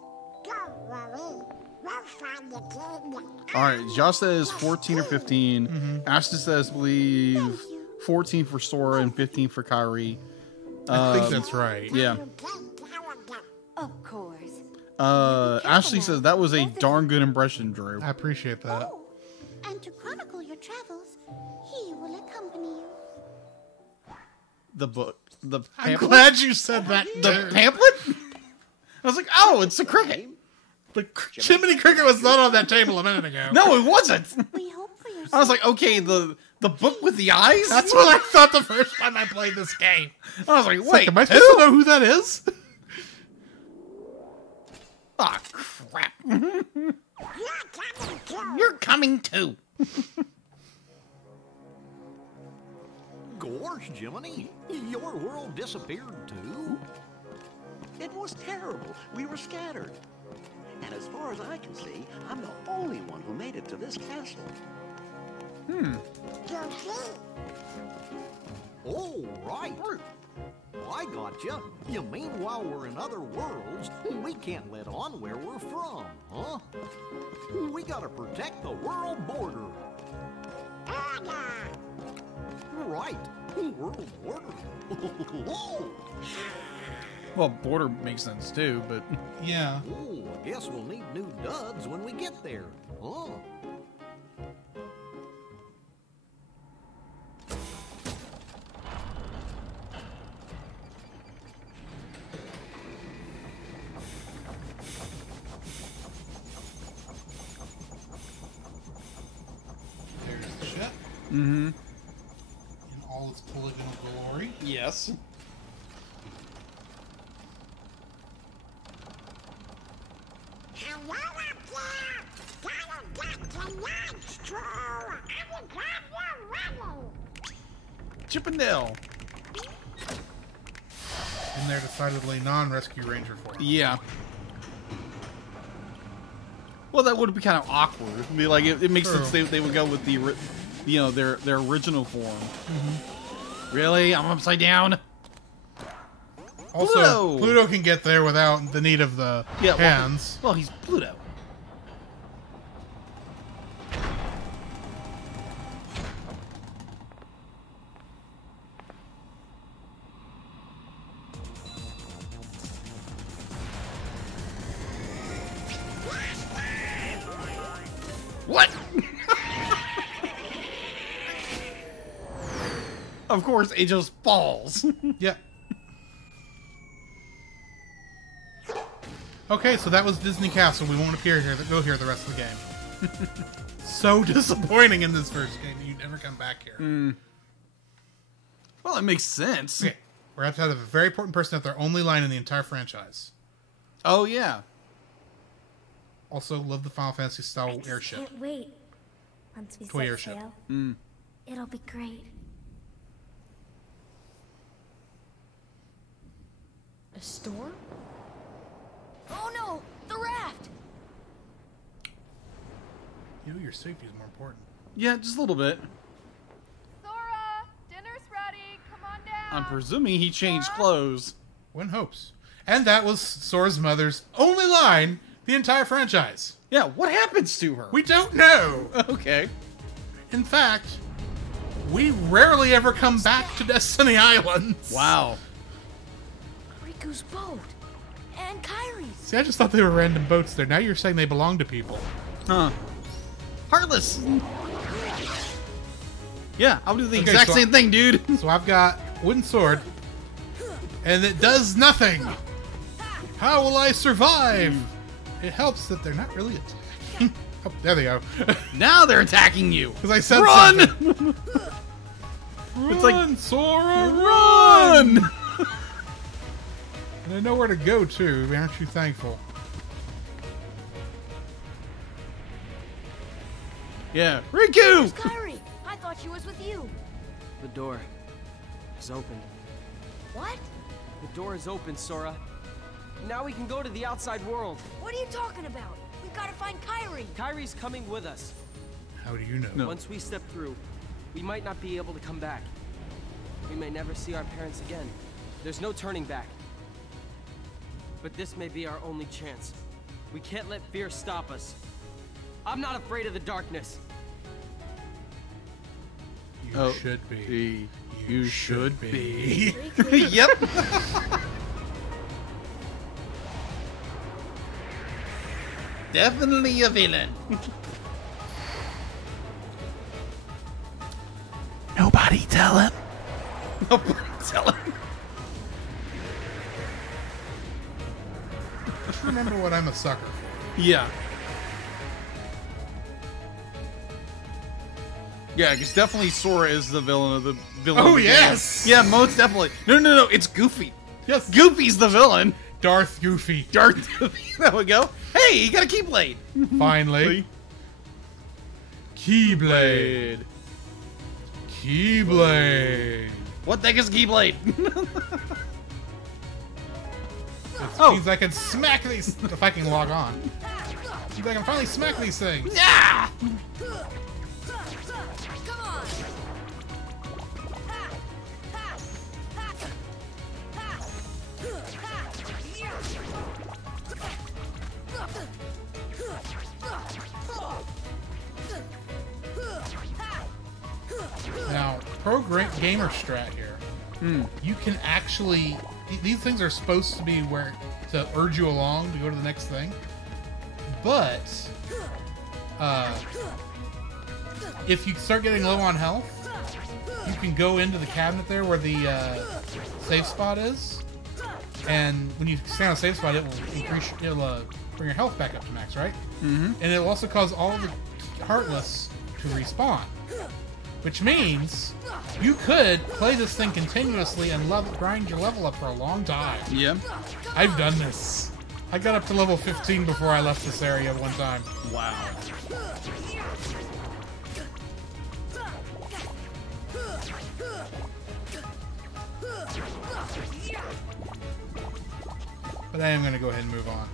Don't worry. We'll find the king. All right, Josh says 14 or 15. Ashton says, I believe, 14 for Sora and 15 for Kairi. I think that's right. Yeah. Of course. Ashley says that was a darn good impression, Drew. I appreciate that. Oh, and to chronicle your travels, he will accompany you. The book. The I'm pamphlet? glad you said that. The pamphlet? I was like, oh, it's a cricket. The Jiminy Cricket was not on that table a minute ago. No, it wasn't. We hope for your I was like, okay, the book with the eyes? That's what I thought the first time I played this game. I was like, It's wait, am I supposed to know who that is? Ah, crap. You're coming too. Gosh, Jiminy, your world disappeared too? It was terrible. We were scattered. And as far as I can see, I'm the only one who made it to this castle. Oh, right. I gotcha. You mean while we're in other worlds, we can't let on where we're from, huh? We gotta protect the world border. Right, world border. Well, border makes sense too, but yeah. Oh, I guess we'll need new duds when we get there. Huh? There's the ship. Mm-hmm. In all its polygonal glory. Yes. Hello up there! Gotta get to lunch, Drew! I'm glad you're ready! Chippendale. And they're decidedly non-rescue ranger form. Yeah. Well, that would be kind of awkward. I mean, like it makes sense they would go with the, you know, their original form. Mm-hmm. Really, I'm upside down. Also, Pluto can get there without the need of the hands. Well, he's Pluto. What? Of course, it just falls. Yep. Okay, so that was Disney Castle. We won't appear here. Go here the rest of the game. So disappointing in this first game. You never come back here. Mm. Well, it makes sense. Okay, we're going to have a very important person at their only line in the entire franchise. Oh yeah. Also, love the Final Fantasy style airship. Can't wait. Once we Toy set airship. sail, Mm. it'll be great. A storm? Oh no! The raft! You know, your safety is more important. Yeah, just a little bit. Sora, dinner's ready. Come on down. I'm presuming he changed clothes. One hopes. And that was Sora's mother's only line the entire franchise. Yeah, what happens to her? We don't know. Okay. In fact, we rarely ever come back to Destiny Islands. Wow. Riku's boat. And Kyrie's. See, I just thought they were random boats there. Now you're saying they belong to people. Huh. Heartless. Yeah, I'll do the exact same thing, dude. So I've got wooden sword, and it does nothing. How will I survive? It helps that they're not really attacking. Oh, there they go. Now they're attacking you. Because I said Run! something. It's like, Run, Sora, run! And I know where to go, too. Aren't you thankful? Yeah. Riku! Kyrie! I thought she was with you. The door is open. What? The door is open, Sora. Now we can go to the outside world. What are you talking about? We've got to find Kyrie. Kyrie's coming with us. How do you know? Once we step through, we might not be able to come back. We may never see our parents again. There's no turning back. But this may be our only chance. We can't let fear stop us. I'm not afraid of the darkness. You should be. You should be. Riku. Yep. Definitely a villain. Nobody tell him. Nobody tell him. Just remember what I'm a sucker for. Yeah. Yeah, because definitely Sora is the villain of the villain. Oh, of the yes! game. Yeah, most definitely. No, it's Goofy. Yes. Goofy's the villain. Darth Goofy. Darth Goofy. There we go. Hey, you got a Keyblade. Finally. Keyblade. Keyblade. What the heck is Keyblade? It means I can smack these if I can log on. See if I can finally smack these things. Yeah! Come on. Now, gamer strat here. you can actually... These things are supposed to be where to urge you along to go to the next thing. But if you start getting low on health, you can go into the cabinet there where the safe spot is. And when you stay on a safe spot, it will increase, it'll bring your health back up to max, right? Mm-hmm. And it will also cause all of the Heartless to respawn. Which means you could play this thing continuously and grind your level up for a long time. Yeah. I've done this. I got up to level 15 before I left this area one time. Wow. But I am going to go ahead and move on.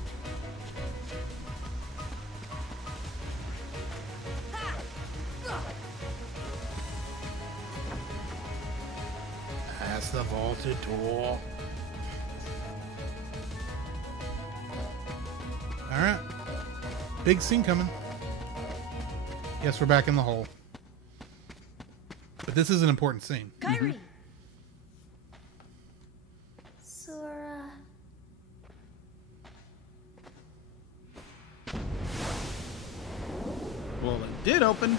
That's the vaulted door. Alright. Big scene coming. Yes, we're back in the hole. But this is an important scene. Kairi! Sora. Well, it did open.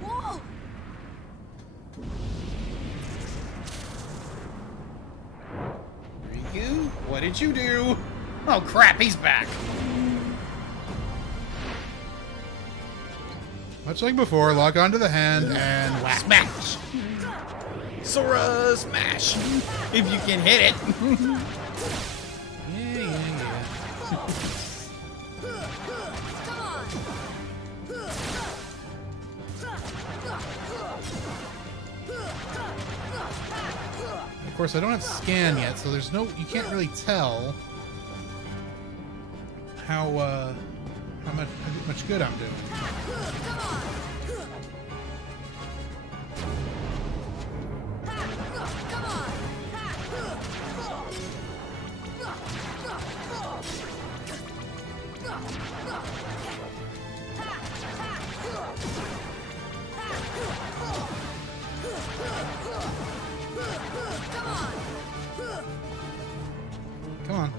Whoa! Riku, what did you do? Oh crap, he's back. Much like before, lock onto the hand and whack. Smash! Sora smash! If you can hit it. Yeah. Of course, I don't have scan yet, so there's no. You can't really tell how much good I'm doing. Come on.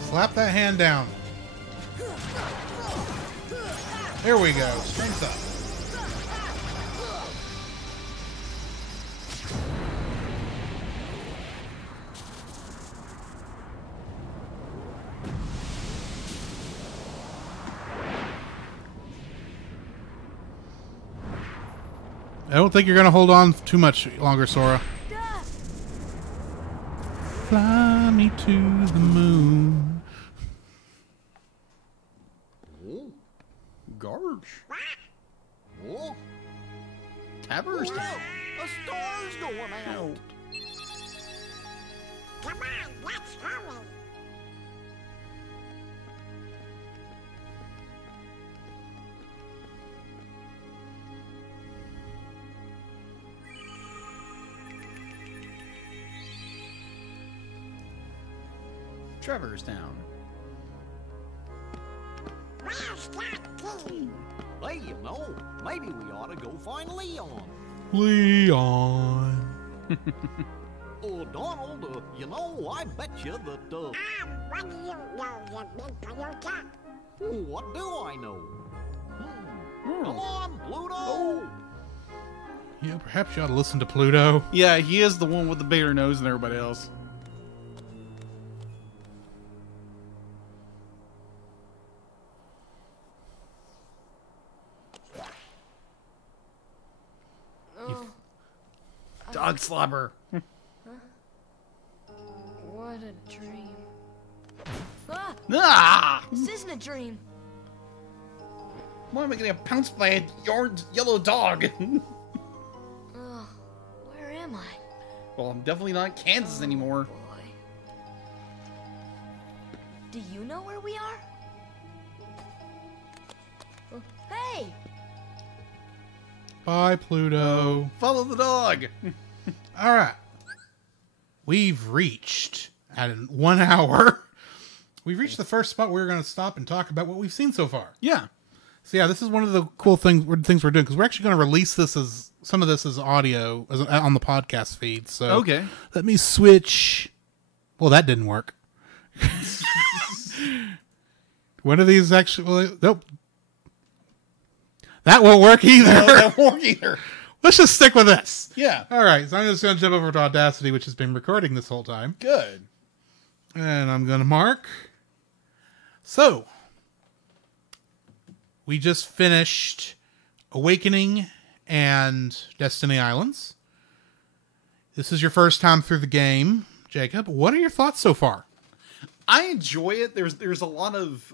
Slap that hand down. There we go. Strength up. I don't think you're going to hold on too much longer, Sora. Fly me to the moon. Oh, Garge. oh, Tabbers. look, a star's going out. Come on, let's hurry. Trevor's Town. Where's that key? Hey, you know, maybe we ought to go find Leon. Leon. Oh, Donald, you know, I bet you that, What do you know, you big Palooka? what do I know? Come on, Pluto! Yeah, perhaps you ought to listen to Pluto. Yeah, he is the one with the bigger nose than everybody else. Dog slobber. What a dream. Ah! Ah! This isn't a dream. Why am I getting pounced by a yellow dog? Ugh, where am I? Well, I'm definitely not in Kansas anymore. Boy. Do you know where we are? Oh, hey! Bye, Pluto. Follow the dog. All right. We've reached at 1 hour, we've reached the first spot where we're going to stop and talk about what we've seen so far. Yeah. So yeah, this is one of the cool things we're doing, because we're actually going to release this as some of this as audio on the podcast feed. So okay, let me switch. Well, that didn't work. One of these actually, nope, that won't work either. No, that won't either. Let's just stick with this. Yeah. All right, so I'm just going to jump over to Audacity, which has been recording this whole time. Good. And I'm going to mark. So, we just finished Awakening and Destiny Islands. This is your first time through the game, Jacob. What are your thoughts so far? I enjoy it. There's a lot of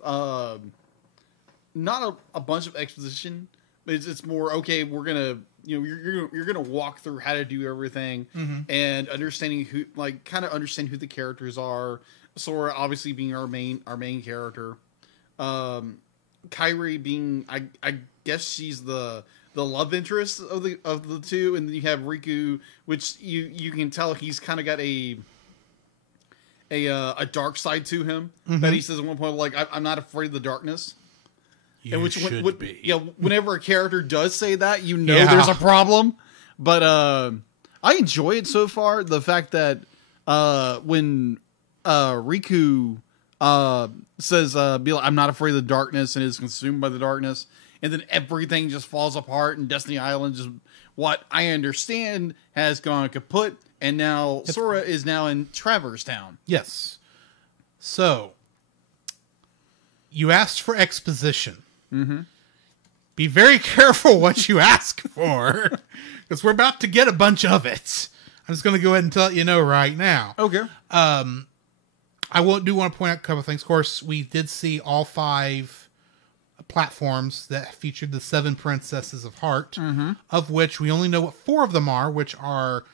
not a bunch of exposition, but it's more okay. We're gonna you're gonna walk through how to do everything and understanding understand who the characters are. Sora obviously being our main character. Kairi being I guess she's the love interest of the two, and then you have Riku, which you can tell he's kind of got a dark side to him that he says at one point, like, I'm not afraid of the darkness. You and which should be. Yeah, whenever a character does say that, there's a problem. But I enjoy it so far. The fact that when Riku says, I'm not afraid of the darkness, and is consumed by the darkness, and then everything just falls apart, and Destiny Island just, what I understand, has gone kaput, and now Sora is now in Traverse Town. Yes. So, you asked for exposition. Mm-hmm. Be very careful what you ask for, because we're about to get a bunch of it. I'm just going to go ahead and let you know right now. Okay. I want to point out a couple of things. Of course, we did see all 5 platforms that featured the 7 princesses of Heart, of which we only know what 4 of them are, which are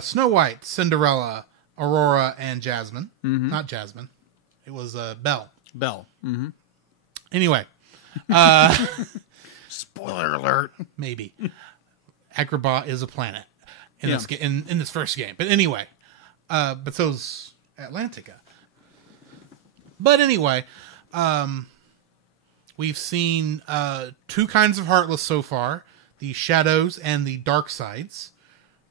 Snow White, Cinderella, Aurora, and Jasmine. Not Jasmine. It was Belle. Belle. Mm-hmm. Anyway. Spoiler alert. Maybe. Agrabah is a planet in this first game. But anyway. But so's Atlantica. But anyway, we've seen 2 kinds of Heartless so far. The Shadows and the Dark Sides.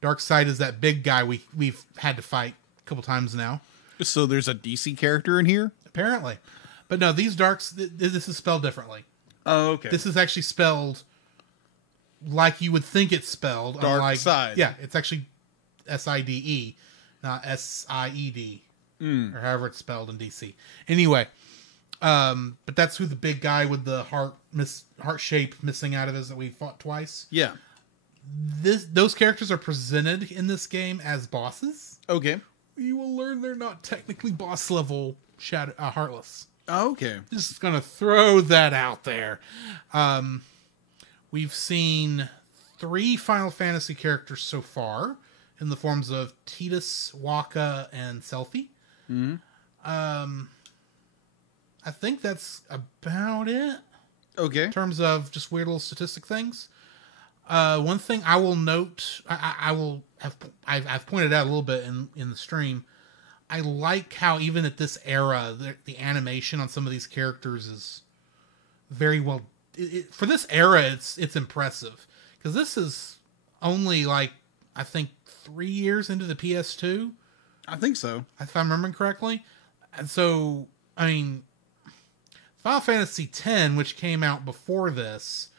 Darkseid is that big guy we've had to fight a couple times now. So there's a DC character in here? Apparently. But no, these Darks, this is spelled differently. Oh, okay. This is actually spelled like you would think it's spelled. Darkseid. Yeah, it's actually S-I-D-E, not S-I-E-D. Or however it's spelled in DC. Anyway, but that's who the big guy with the heart shape missing out of is that we fought twice. Yeah. Those characters are presented in this game as bosses. Okay. You will learn they're not technically boss level Heartless. Oh, okay. Just gonna throw that out there. We've seen 3 Final Fantasy characters so far in the forms of Tidus, Wakka, and Selphie. Mm-hmm. I think that's about it. Okay. In terms of just weird little statistic things. One thing I will note, I've pointed out a little bit in the stream. I like how even at this era, the animation on some of these characters is very well. For this era, it's impressive, because this is only I think 3 years into the PS2. I think so, if I'm remembering correctly. And so, I mean, Final Fantasy X, which came out before this,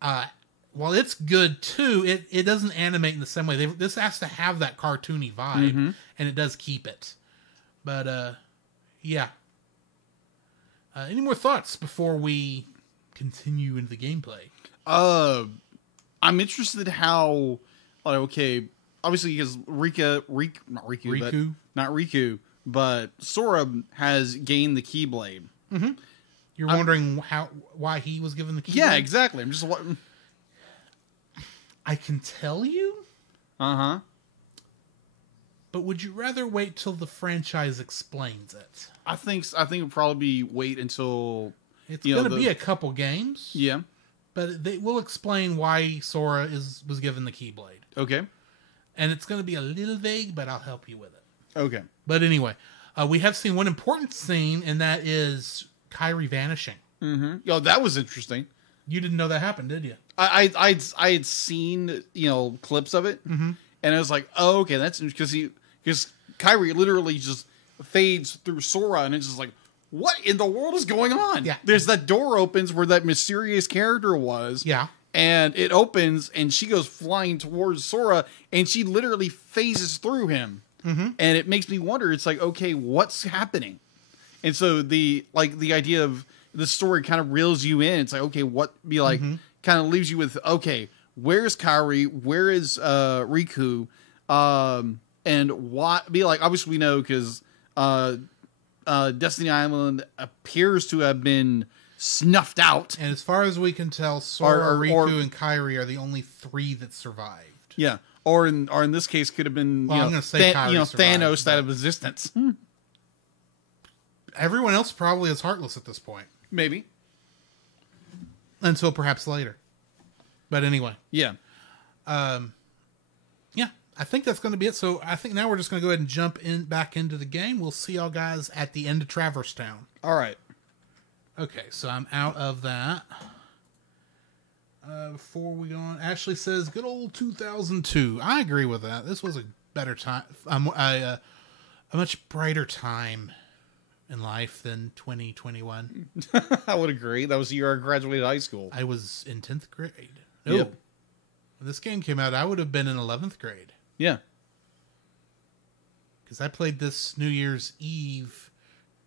while it's good too, it doesn't animate in the same way. This has to have that cartoony vibe, and it does keep it. But, yeah. Any more thoughts before we continue into the gameplay? I'm interested how, obviously because not Riku, but Sora has gained the Keyblade. Mm-hmm. You're wondering why he was given the Keyblade? Yeah, exactly. I'm just I can tell you. Uh-huh. But would you rather wait till the franchise explains it? I think it'd probably wait until it's going to be a couple games. Yeah. But they will explain why Sora was given the Keyblade. Okay. And it's going to be a little vague, but I'll help you with it. Okay. But anyway, We have seen one important scene, and that is Kairi vanishing. Mm-hmm. Yo, that was interesting. You didn't know that happened, did you? I had seen, clips of it, Mm-hmm. and I was like, oh, okay, that's interesting, because Kairi literally just fades through Sora, and it's just like, what in the world is going on? Yeah. There's that door opens where that mysterious character was. Yeah. And it opens, and she goes flying towards Sora, and she literally phases through him. Mm-hmm. And it makes me wonder, it's like, okay, what's happening? And so the idea of the story kind of reels you in. It's like, okay, kind of leaves you with, okay, where's Kairi? Where is Riku? And what, obviously we know because Destiny Island appears to have been snuffed out. And as far as we can tell, Sora, Riku, and Kairi are the only 3 that survived. Yeah. Or in this case, could have been I'm gonna say Thanos out of existence. Everyone else probably is heartless at this point. Maybe. Until perhaps later. But anyway. Yeah. Yeah, I think that's going to be it. So I think now we're just going to go ahead and jump back into the game. We'll see y'all guys at the end of Traverse Town. All right. Okay, so I'm out of that. Before we go on, Ashley says, good old 2002. I agree with that. This was a better time, a much brighter time in life than 2021. I would agree. That was the year I graduated high school. I was in 10th grade. No. Yep. When this game came out, I would have been in 11th grade. Yeah. Because I played this New Year's Eve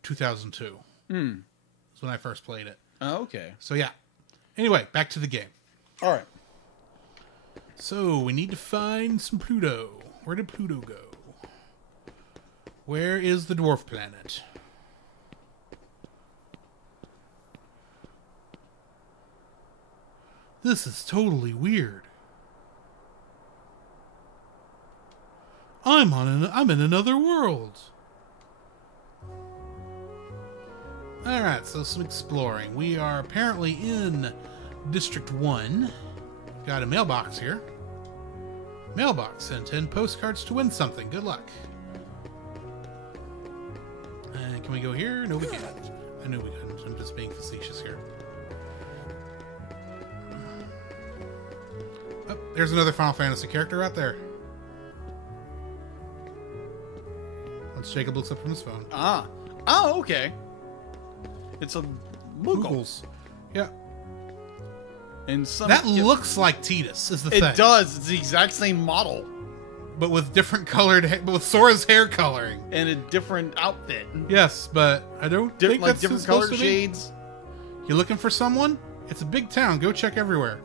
2002. That's when I first played it. Oh, okay. So, yeah. Anyway, back to the game. All right. So, we need to find some Pluto. Where did Pluto go? Where is the dwarf planet? This is totally weird. I'm in another world. Alright, so some exploring. We are apparently in District 1. Got a mailbox here. Mailbox. Send 10 postcards to win something. Good luck. Can we go here? No, we can't. I knew we couldn't. I'm just being facetious here. Oh, there's another Final Fantasy character right there. Once Jacob looks up from his phone. Ah. Oh, okay. It's a Moogles. Yeah. And some that looks like Tidus, is the thing. It does. It's the exact same model. But with different colored but with Sora's hair coloring. And a different outfit. Yes, but I don't think that's different colored shades. You looking for someone? It's a big town. Go check everywhere.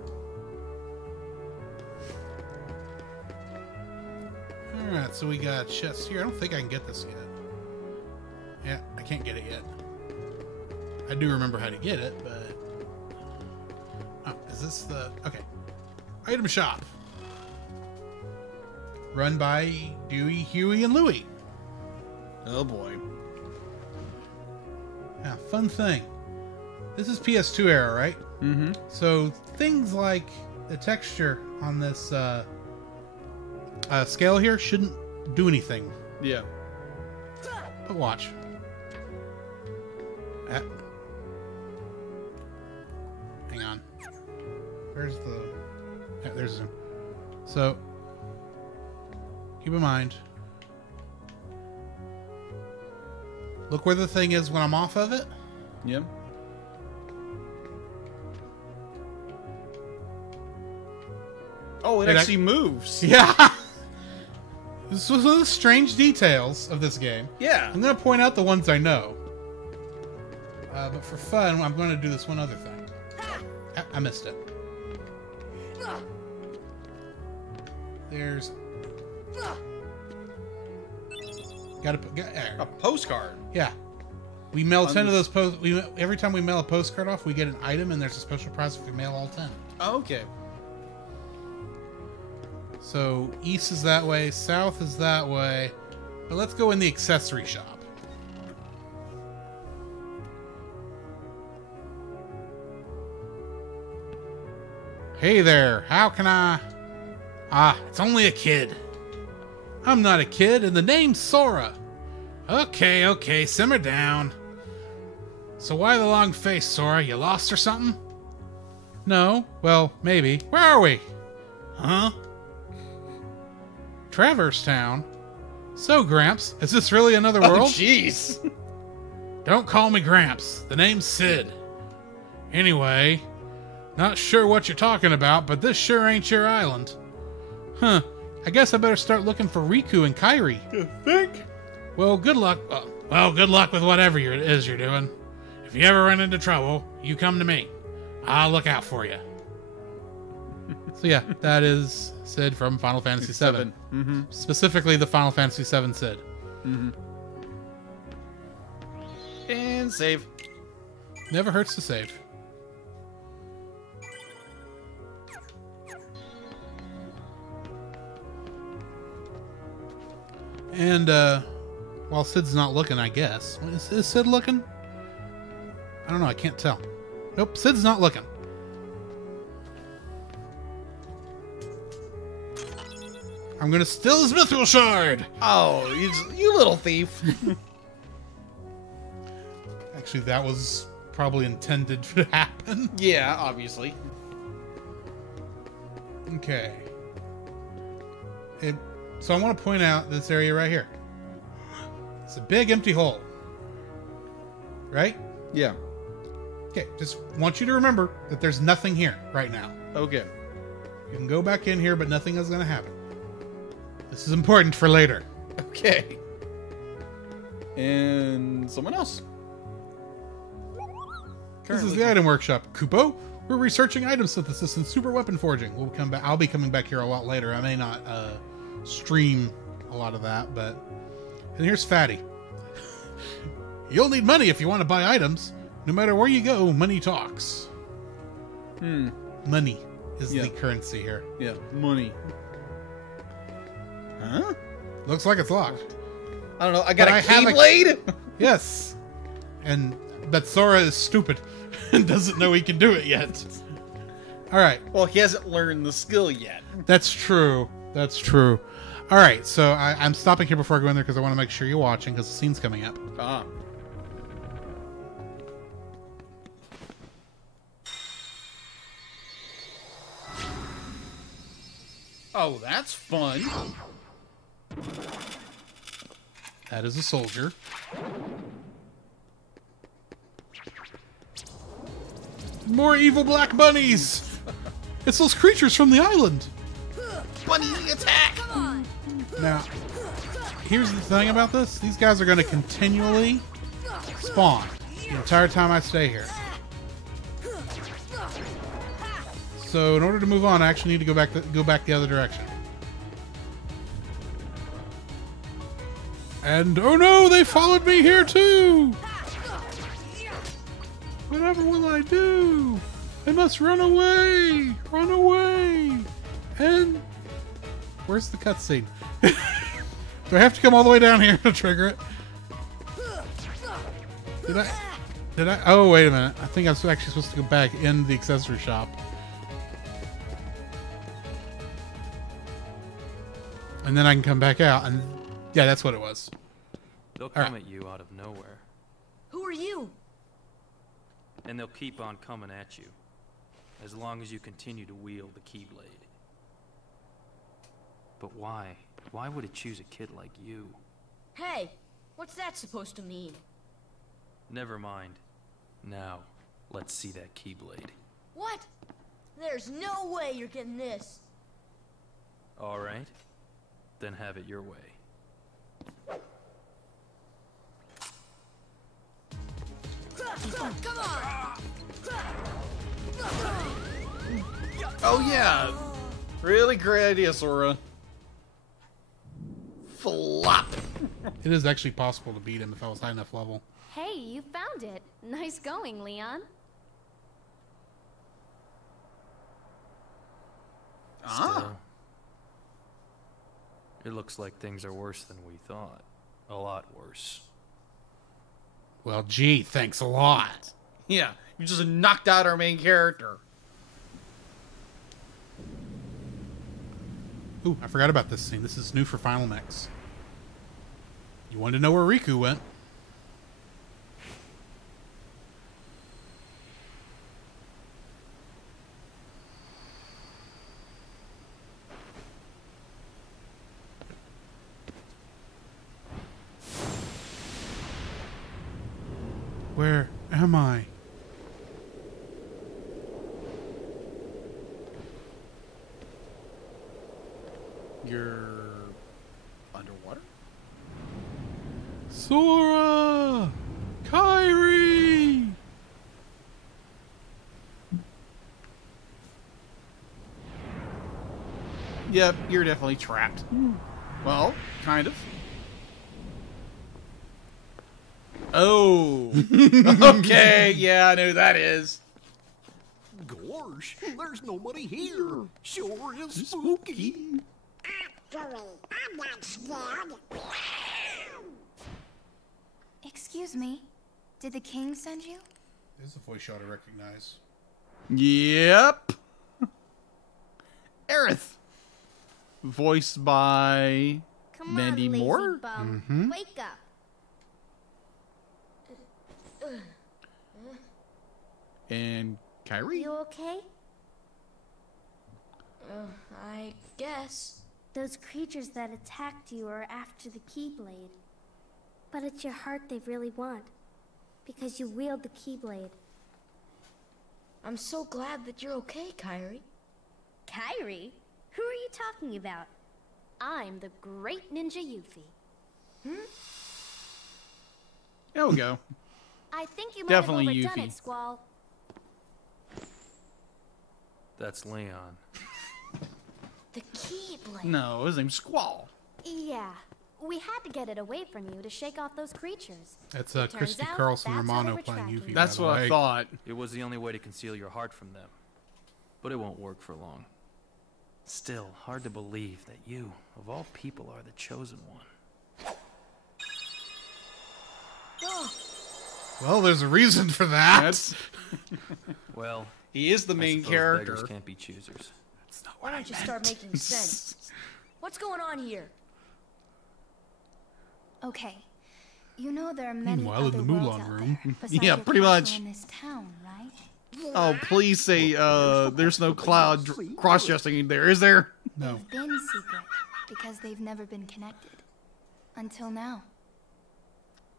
Alright, so we got a chest here. I don't think I can get this yet. Yeah, I can't get it yet. I do remember how to get it, but... Oh, is this the... Okay. Item shop. Run by Dewey, Huey, and Louie. Oh, boy. Yeah, fun thing. This is PS2 era, right? Mm-hmm. So, things like the texture on this scale here shouldn't do anything. Yeah. But watch. Hang on. Where's the... Yeah, there's zoom. So, keep in mind. Look where the thing is when I'm off of it. Yeah. Oh, it actually moves. Yeah. This was one of the strange details of this game. Yeah. I'm going to point out the ones I know. But for fun, I'm going to do this one other thing. I missed it. There's... Got a postcard. Yeah. We mail 10 of those posts. Every time we mail a postcard off, we get an item, and there's a special prize if we mail all 10. Oh, okay. So, east is that way, south is that way. But let's go in the accessory shop. Hey there, how can I... Ah, it's only a kid. I'm not a kid, and the name's Sora. Okay, simmer down. So why the long face, Sora? You lost or something? No. Well, maybe. Where are we? Huh? Traverse Town? So, Gramps, is this really another world? Oh, jeez. Don't call me Gramps. The name's Sid. Anyway, not sure what you're talking about, but this sure ain't your island. Huh. I guess I better start looking for Riku and Kairi. You think? Well, good luck. Well, good luck with whatever it is you're doing. If you ever run into trouble, you come to me. I'll look out for you. So yeah, that is Sid from Final Fantasy VII. Mm-hmm. Specifically the Final Fantasy VII Sid. Mm-hmm. And save. Never hurts to save. And while Sid's not looking, I guess. Is Sid looking? I don't know, I can't tell. Nope, Sid's not looking. I'm gonna steal his mithril shard! Oh, you little thief. Actually, that was probably intended to happen. Yeah, obviously. Okay. So I want to point out this area right here. It's a big empty hole. Right? Yeah. Okay, just want you to remember that there's nothing here right now. Okay. You can go back in here, but nothing is going to happen. This is important for later. Okay. And someone else. This is the item workshop. Kupo, we're researching item synthesis and super weapon forging. We'll come back. I'll be coming back here a lot later. I may not stream a lot of that, but... And here's Fatty. You'll need money if you want to buy items. No matter where you go, money talks. Money is the currency here. Yeah, money. Huh? Looks like it's locked. I don't know. I got a Keyblade? Yes. And that Sora is stupid and doesn't know he can do it yet. All right. Well, he hasn't learned the skill yet. That's true. That's true. All right. So I'm stopping here before I go in there because I want to make sure you're watching because the scene's coming up. Ah. Oh, that's fun. That is a soldier. More evil black bunnies! It's those creatures from the island! Bunny attack! Now, here's the thing about this. These guys are going to continually spawn the entire time I stay here. So in order to move on, I actually need to go back the other direction. And oh no, they followed me here too! Whatever will I do? I must run away! Run away! And where's the cutscene? Do I have to come all the way down here to trigger it? Did I? Oh, wait a minute. I think I was actually supposed to go back in the accessory shop. And then I can come back out, and yeah, that's what it was. They'll come at you out of nowhere. Who are you? And they'll keep on coming at you, as long as you continue to wield the Keyblade. But why? Why would it choose a kid like you? Hey, what's that supposed to mean? Never mind. Now, let's see that Keyblade. What? There's no way you're getting this. All right. Then have it your way. Come on! Oh yeah! Really great idea, Sora. Flop! It is actually possible to beat him if I was high enough level. Hey, you found it. Nice going, Leon. Still, it looks like things are worse than we thought. A lot worse. Well, gee, thanks a lot. Yeah, you just knocked out our main character. Ooh, I forgot about this scene. This is new for Final Mix. You wanted to know where Riku went. Where am I? You're underwater? Sora! Kairi! Yep, you're definitely trapped. Well, kind of. Oh. Okay, yeah, I know who that is. Gosh, there's nobody here. Sure is spooky. Actually, I'm not scared. Excuse me. Did the king send you? There's a voice you ought to recognize. Yep. Aerith. Voiced by Come Mandy on, lazy Moore. bum. Wake up. And Kairi. You okay? I guess. Those creatures that attacked you are after the Keyblade. But it's your heart they really want. Because you wield the Keyblade. I'm so glad that you're okay, Kairi. Kairi? Who are you talking about? I'm the great ninja Yuffie. There we go. I think you might Definitely have overdone Yuffie. it, Squall. That's Leon. The Keyblade. No, his name's Squall. Yeah. We had to get it away from you to shake off those creatures. That's It turns Christy out Carlson that's how they Romano were playing tracking Yuffie. you. That's by the what I way. thought. It was the only way to conceal your heart from them. But it won't work for long. Still, hard to believe that you, of all people, are the chosen one. Well, there's a reason for that. That's, Well, he is the I main suppose character. beggars can't be choosers. That's not Why don't you start making sense? What's going on here? Okay. You know there are many Meanwhile, in other the worlds Mulan out room. there besides Yeah, your pretty castle much. in this town, right? Oh, please say there's no cloud cross-dressing in there, is there? No. They've been secret because they've never been connected. Until now.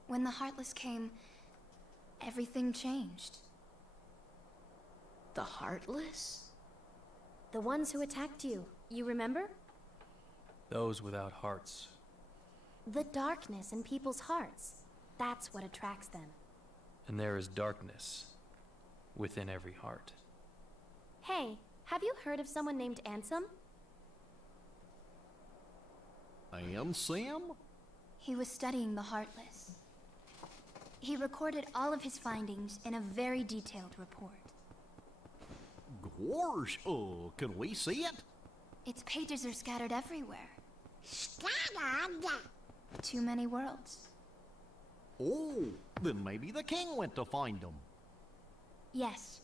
When the Heartless came, everything changed. The Heartless? The ones who attacked you. You remember? Those without hearts. The darkness in people's hearts. That's what attracts them. And there is darkness within every heart. Hey, have you heard of someone named Ansem? And Sam? He was studying the Heartless. He recorded all of his findings in a very detailed report. Gosh, can we see it? Its pages are scattered everywhere. Scattered. Too many worlds. Oh, then maybe the king went to find them. Yes,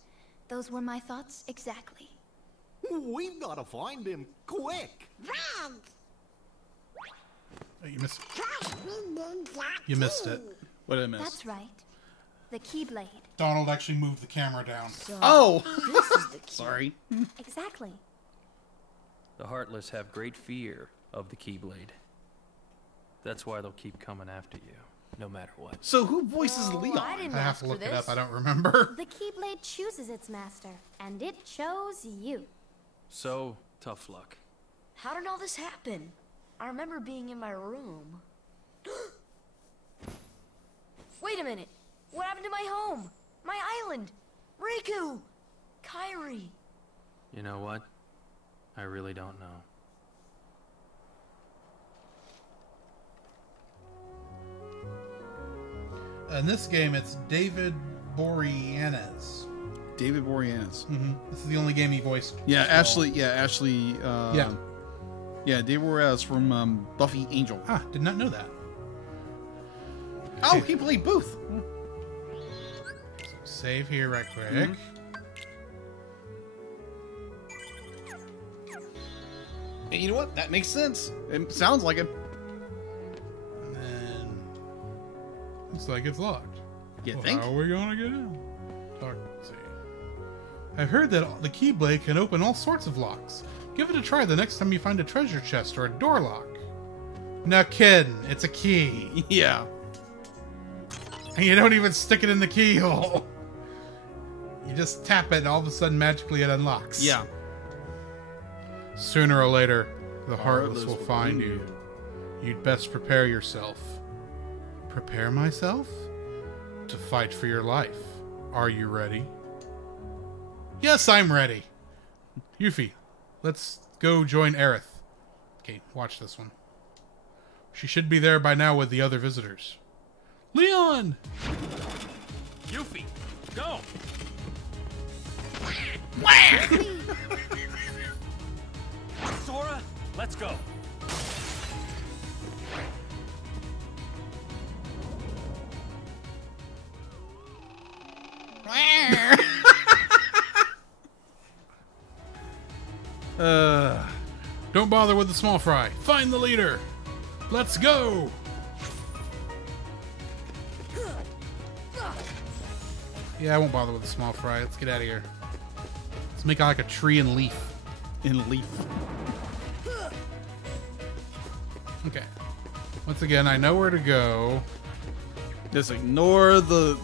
those were my thoughts exactly. We've got to find him quick. Red. Oh, you missed. Trust me, Ninja. You missed it. What did I miss? That's right. The Keyblade. Donald actually moved the camera down. Oh! This is the key. Sorry. Exactly. The Heartless have great fear of the Keyblade. That's why they'll keep coming after you, no matter what. So who voices Oh, Leon? I didn't I have ask to for look it this. up. I don't remember. The Keyblade chooses its master, and it chose you. So, tough luck. How did all this happen? I remember being in my room. Wait a minute. What happened to my home? My island? Riku! Kairi! You know what? I really don't know. In this game, it's David Boreanaz. David Boreanaz. This is the only game he voiced. Yeah, so- Ashley. Yeah. Yeah, David Boreanaz from Buffy Angel. Ah, did not know that. Oh, he played Booth. Save here right quick. And you know what? That makes sense. It sounds like him. And then Looks like it's locked. You Well, think? how are we gonna get in? Let's see. I've heard that the Keyblade can open all sorts of locks. Give it a try the next time you find a treasure chest or a door lock. No kidding, it's a key. Yeah. And you don't even stick it in the keyhole. You just tap it and all of a sudden magically it unlocks. Yeah. Sooner or later, the Heartless will find you. You'd best prepare yourself. Prepare myself? To fight for your life. Are you ready? Yes, I'm ready. Yuffie, let's go join Aerith. Okay, watch this one. She should be there by now with the other visitors. Leon! Yuffie, go! Sora, let's go. Don't bother with the small fry. Find the leader. Let's go. Yeah, I won't bother with the small fry. Let's get out of here. Let's make it like a tree and leaf. In leaf. Okay. Once again, I know where to go. Just ignore the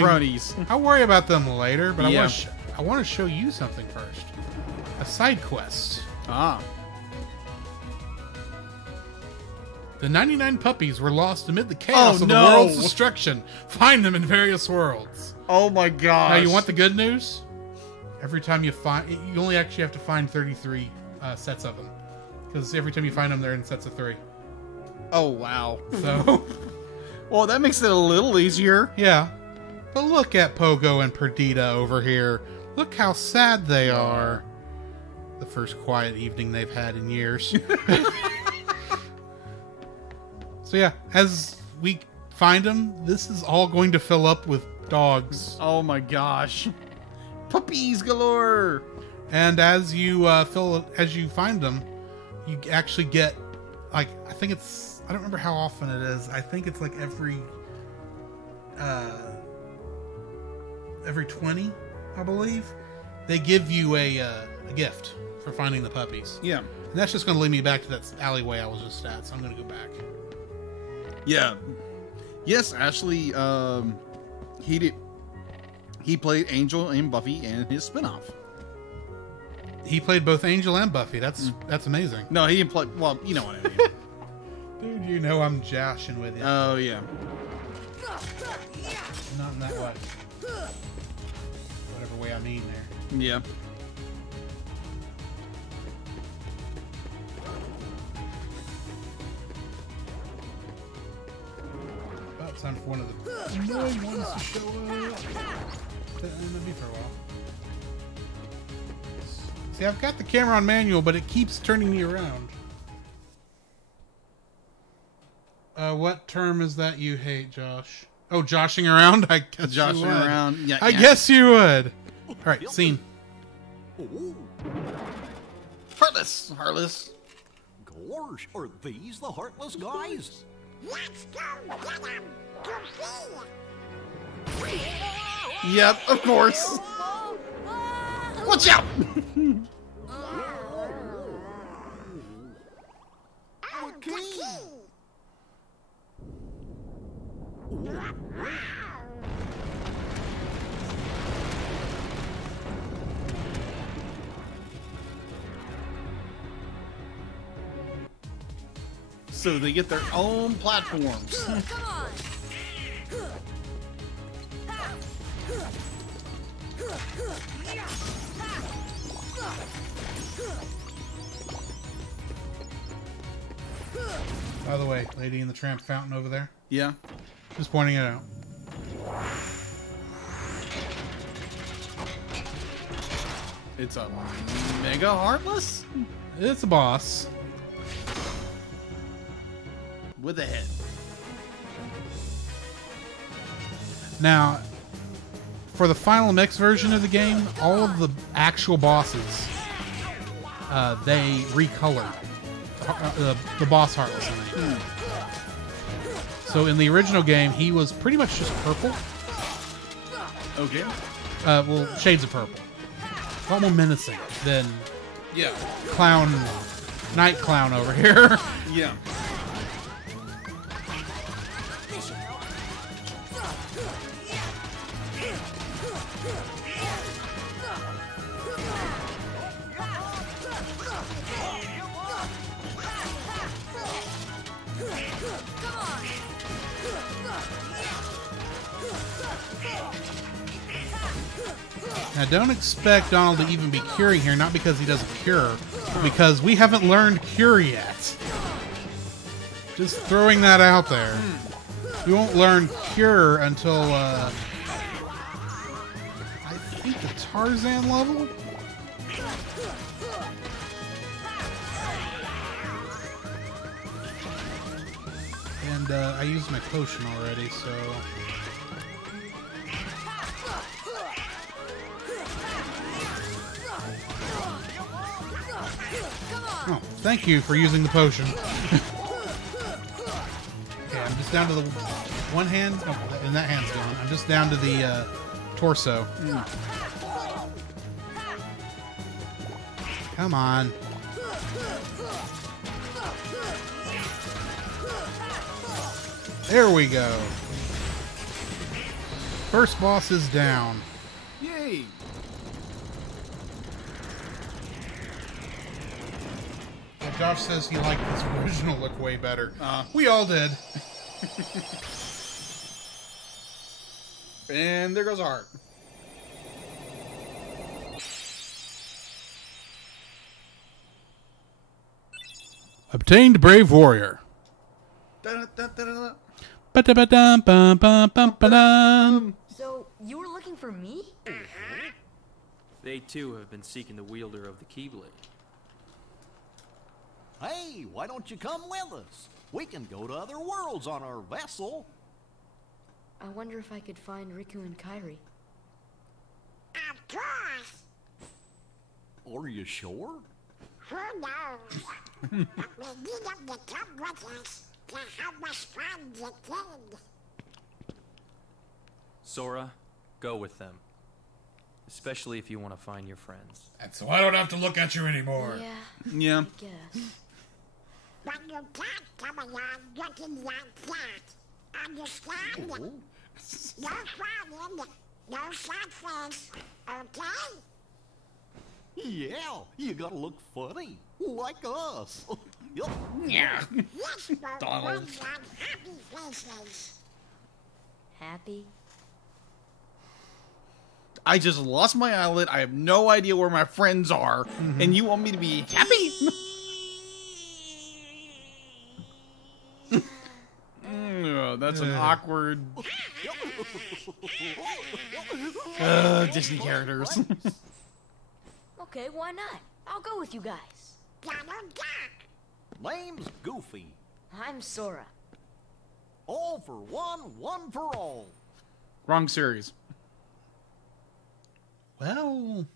cronies. I'll worry about them later, but Yeah. I want to show you something first. A side quest. Ah. The 99 puppies were lost amid the chaos Oh, of the no. world's destruction. Find them in various worlds. Oh my gosh. Now, you want the good news? Every time you find... You only actually have to find 33 sets of them. Because every time you find them, they're in sets of 3. Oh, wow. So... Well, that makes it a little easier. Yeah. But look at Pogo and Perdita over here. Look how sad they are. The first quiet evening they've had in years. So yeah, as we find them, this is all going to fill up with dogs. Oh my gosh. Puppies galore. And as you find them, you actually get, like, I think it's, I don't remember how often it is. I think it's like every 20, I believe. They give you a gift for finding the puppies. Yeah. And that's just going to lead me back to that alleyway I was just at, so I'm going to go back. Yeah. Yes, Ashley, he played Angel and Buffy in his spinoff. He played both Angel and Buffy. That's amazing. No, he didn't play, well, you know what I mean. Dude, you know I'm joshing with you. Oh, yeah. Not in that way. Whatever way I mean there. Yeah. About time for one of the annoying ones to show up. Let me for a while. See, I've got the camera on manual, but it keeps turning me around. What term is that you hate, Josh? Oh, joshing around? I guess Joshing you would. around. Yeah, I guess you would. All right, scene. Heartless. Gosh, are these the Heartless guys? Let's go get him to see. Yep, of course. Watch out! Oh, the key. So they get their own platforms. Come on. By the way, Lady in the Tramp fountain over there. Yeah. Just pointing it out. It's a Mega Heartless? It's a boss. With a head. Now, for the final mix version of the game, all of the actual bosses, they recolored the boss Heartless. So in the original game, he was pretty much just purple. Okay. Well, shades of purple. A lot more menacing than Yeah. Night Clown over here. Yeah. Now, don't expect Donald to even be curing here, not because he doesn't cure, but because we haven't learned cure yet. Just throwing that out there. We won't learn cure until, I think the Tarzan level? And, I used my potion already, so... Oh, thank you for using the potion. Okay, I'm just down to the one hand. Oh, and that hand's gone. I'm just down to the torso. Come on. There we go. First boss is down. Yay. Josh says he liked his original look way better. We all did. And there goes our heart. Obtained Brave Warrior. Da-da-da-da-da. Ba-da-ba-dum-bum-bum-ba-dum. So, you were looking for me? They too have been seeking the wielder of the Keyblade. Hey, why don't you come with us? We can go to other worlds on our vessel. I wonder if I could find Riku and Kairi. Of course. Are you sure? Who knows? But we need them to come with us to help us find the kid. Sora, go with them. Especially if you want to find your friends. And so I don't have to look at you anymore. Yeah. I guess. But you can't come along looking like that. Understand? No crying, no sad face, okay? Yeah, you gotta look funny, like us. Yeah. Yes, but Donald. ones on happy faces. Happy? I just lost my island. I have no idea where my friends are. And you want me to be happy? That's an awkward... Disney characters. Okay, why not? I'll go with you guys. Donald Duck. Name's Goofy. I'm Sora. All for one, one for all. Wrong series. Well...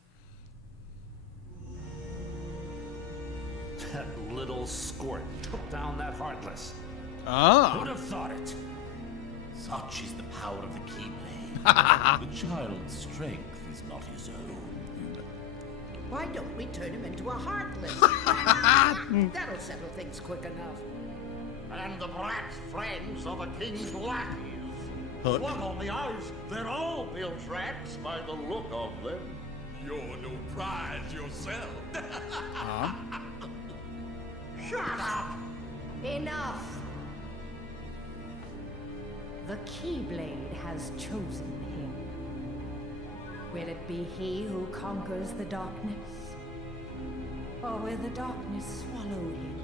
That little squirt took down that Heartless. Ah. Who'd have thought it? Such is the power of the Keyblade. The child's strength is not his own. Why don't we turn him into a Heartless? That'll settle things quick enough. And the brat's friends are the king's lackeys. Hook. What on the ice? They're all bilge rats by the look of them. You're no prize yourself. Shut up! Enough! The Keyblade has chosen him. Will it be he who conquers the darkness? Or will the darkness swallow him?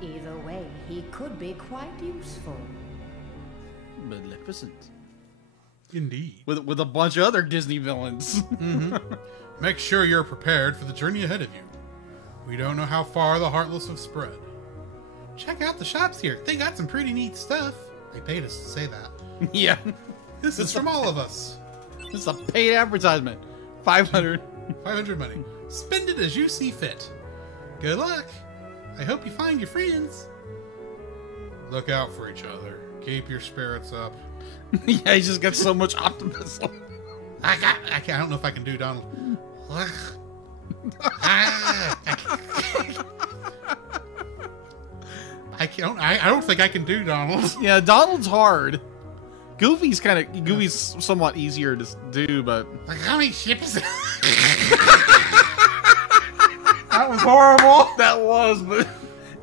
Either way, he could be quite useful. Magnificent. Indeed. With a bunch of other Disney villains. Make sure you're prepared for the journey ahead of you. We don't know how far the Heartless have spread. Check out the shops here. They got some pretty neat stuff. They paid us to say that. Yeah. This is from all of us. This is a paid advertisement. 500. 500 money. Spend it as you see fit. Good luck. I hope you find your friends. Look out for each other. Keep your spirits up. Yeah, he's just got so much optimism. I don't know if I can do Donald. I don't think I can do Donald. Yeah, Donald's hard. Goofy's somewhat easier to do, but the gummy ship is. That was horrible. That was, but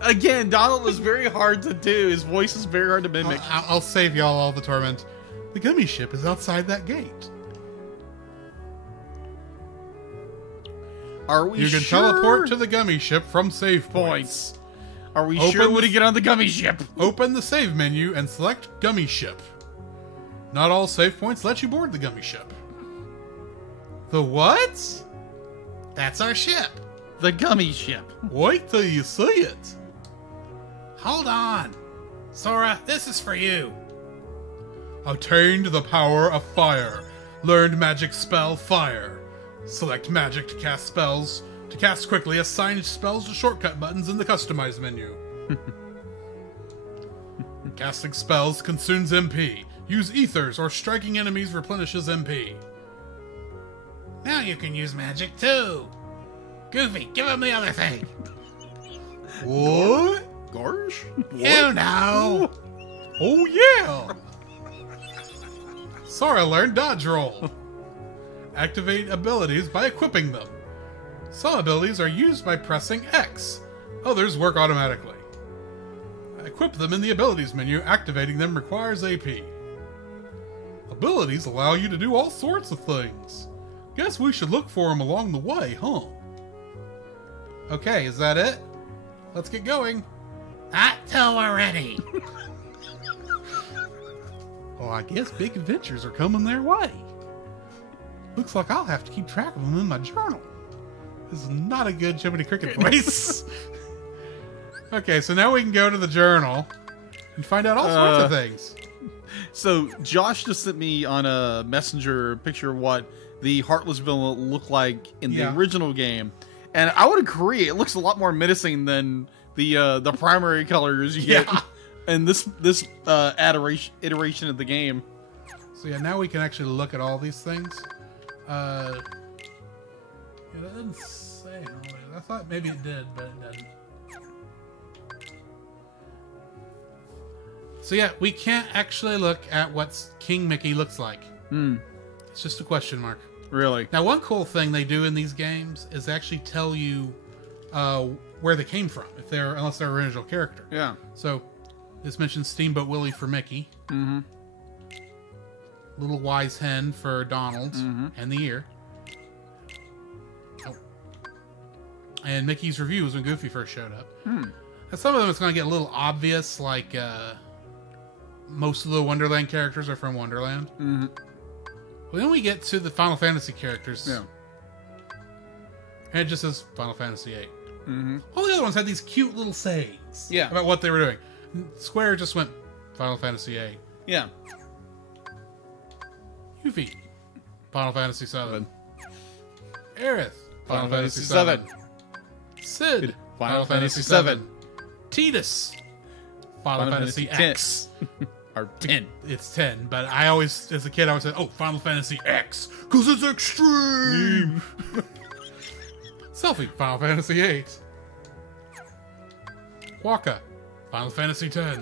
again, Donald is very hard to do. His voice is very hard to mimic. I'll save y'all all the torment. The gummy ship is outside that gate. Are we You can sure? teleport to the gummy ship from save points. Are we sure when we get on the gummy ship? Open the save menu and select gummy ship. Not all save points let you board the gummy ship. The what? That's our ship. The gummy ship. Wait till you see it. Hold on. Sora, this is for you. Attained the power of fire. Learned magic spell fire. Select magic to cast spells. To cast quickly, assign spells to shortcut buttons in the customize menu. Casting spells consumes MP. Use ethers or striking enemies replenishes MP. Now you can use magic too. Goofy, give him the other thing. What? Gorge? You know. Oh yeah. Sora learned dodge roll. Activate abilities by equipping them. Some abilities are used by pressing X. Others work automatically. Equip them in the abilities menu. Activating them requires AP. Abilities allow you to do all sorts of things. Guess we should look for them along the way, huh? Okay, is that it? Let's get going. Not till we're ready. Well, I guess big adventures are coming their way. Looks like I'll have to keep track of them in my journal. This is not a good Jiminy Cricket voice. Okay, so now we can go to the journal and find out all sorts of things. So Josh just sent me on a messenger a picture of what the Heartless villain looked like in the original game, and I would agree. It looks a lot more menacing than the primary colors you get in this iteration of the game. So yeah, now we can actually look at all these things. Yeah, that didn't say how many. I thought maybe it did, but it didn't. So yeah, we can't actually look at what King Mickey looks like. It's just a question mark. Really? Now, one cool thing they do in these games is actually tell you where they came from, unless they're original character. Yeah. So this mentions Steamboat Willie for Mickey. Mm-hmm. Little Wise Hen for Donald and the ear. Oh. And Mickey's review was when Goofy first showed up. And some of them it's going to get a little obvious, like most of the Wonderland characters are from Wonderland. Well, then we get to the Final Fantasy characters. Yeah. And it just says Final Fantasy VIII. All the other ones had these cute little sayings Yeah. about what they were doing. Square just went Final Fantasy VIII. Yeah. Yuffie, Final Fantasy VII. Aerith, Final Fantasy VII. VII. Sid, Final Fantasy VII. Tidus, Final Fantasy X. Or 10. It's 10, but I always, as a kid, I always said, oh, Final Fantasy X, because it's extreme. Selphie, Final Fantasy VIII. Waka, Final Fantasy X.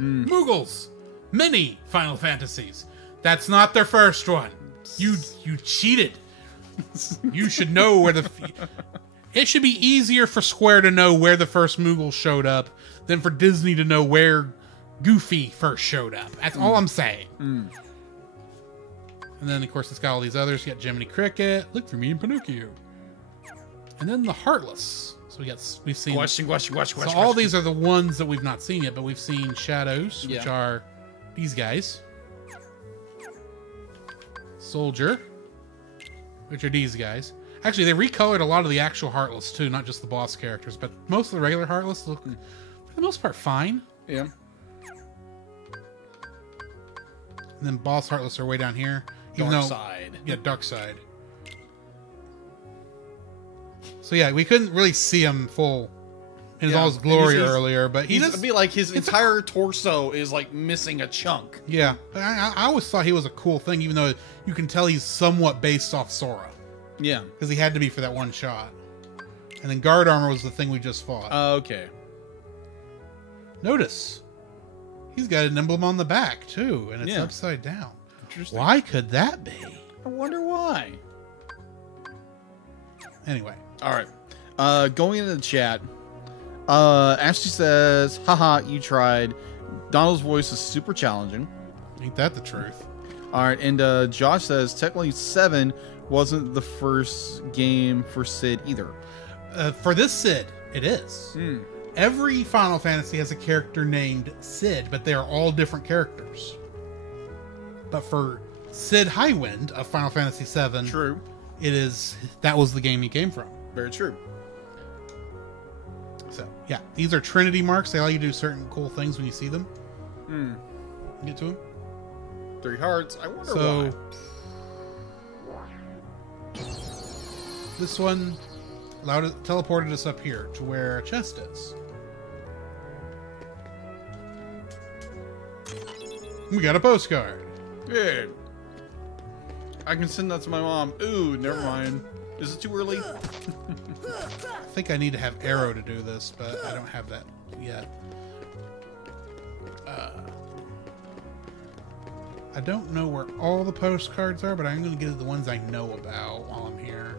Moogles, many Final Fantasies. That's not their first one. You cheated. You should know where the... It should be easier for Square to know where the first Moogle showed up than for Disney to know where Goofy first showed up. That's all I'm saying. And then, of course, it's got all these others. You got Jiminy Cricket. Look for me and Pinocchio. And then the Heartless. So we've seen... Question. So all these are the ones that we've not seen yet, but we've seen Shadows, which are these guys. Soldier, which are these guys. Actually, they recolored a lot of the actual Heartless, too, not just the boss characters, but most of the regular Heartless look, for the most part, fine. Yeah. And then boss Heartless are way down here. Darkseid. Yeah, Darkseid. So yeah, we couldn't really see them full in all his glory earlier, but it'd be like his entire torso is like missing a chunk. Yeah, I always thought he was a cool thing, even though you can tell he's somewhat based off Sora. Yeah, because he had to be for that one shot. And then guard armor was the thing we just fought. Okay. Notice, he's got an emblem on the back too, and it's upside down. Interesting. Why could that be? I wonder why. Anyway. All right. Going into the chat, Ashley says, haha, you tried. Donald's voice is super challenging. Ain't that the truth? All right. And Josh says, technically 7 wasn't the first game for Sid either. For this Sid, it is. Every Final Fantasy has a character named Sid, but they are all different characters. But for Sid Highwind of Final Fantasy VII, true, that was the game he came from. Very true. So yeah, these are Trinity marks. They allow you to do certain cool things when you see them. Get to them. 3 hearts. I wonder why. This one teleported us up here to where a chest is. We got a postcard. Yeah. I can send that to my mom. Ooh, never mind. Is it too early? I think I need to have Arrow to do this, but I don't have that yet. I don't know where all the postcards are, but I'm going to get the ones I know about while I'm here.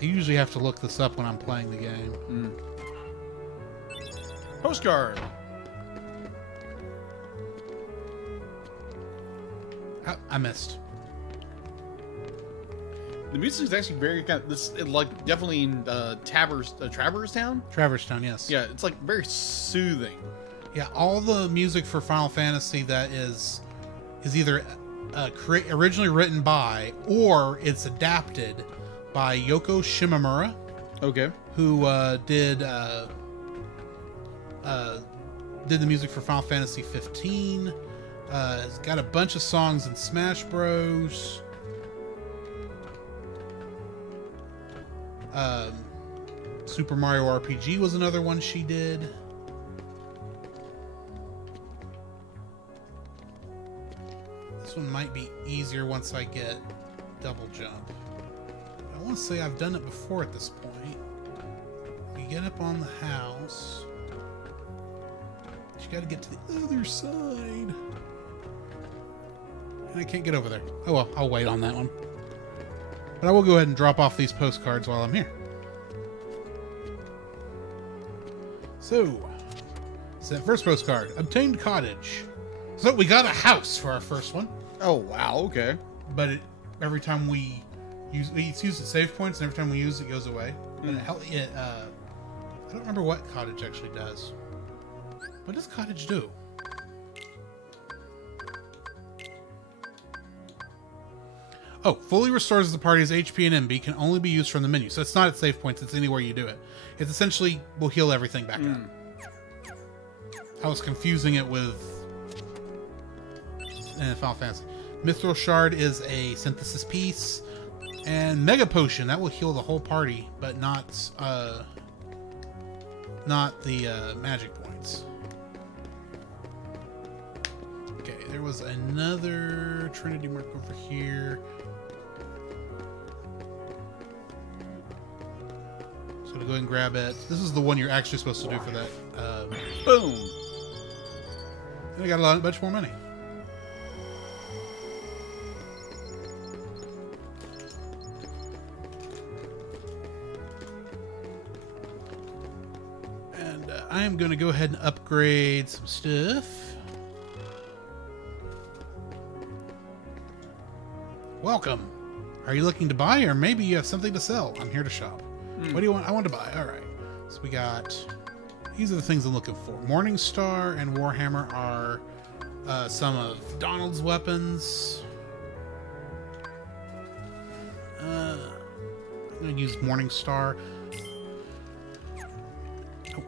I usually have to look this up when I'm playing the game. Postcard. I missed. The music is actually very kind of like definitely in Traverse Town. Traverse Town, yes. Yeah, it's like very soothing. Yeah, all the music for Final Fantasy that is either originally written by or it's adapted by Yoko Shimomura. Okay. Who did the music for Final Fantasy 15. Has got a bunch of songs in Smash Bros. Super Mario RPG was another one she did. This one might be easier once I get double jump. I want to say I've done it before at this point. You get up on the house. You got to get to the other side. And I can't get over there. Oh well, I'll wait on that one. But I will go ahead and drop off these postcards while I'm here. So that first postcard, obtained cottage. So we got a house for our first one. Oh wow, okay. But every time we use it's used at save points, and every time we use it, it goes away. But I don't remember what cottage actually does. What does cottage do? Oh, fully restores the party's HP and MB, can only be used from the menu. So it's not at save points, it's anywhere you do it. It essentially will heal everything back up. I was confusing it with Final Fantasy. Mithril Shard is a synthesis piece. And Mega Potion, that will heal the whole party, but not the magic points. Okay, there was another Trinity mark over here. So to go ahead and grab it. This is the one you're actually supposed to do for that. Boom! And we got a bunch more money. And I am going to go ahead and upgrade some stuff. Welcome. Are you looking to buy, or maybe you have something to sell? I'm here to shop. What do you want? I want to buy. All right. So we got. These are the things I'm looking for. Morningstar and Warhammer are some of Donald's weapons. I'm going to use Morningstar. Oh.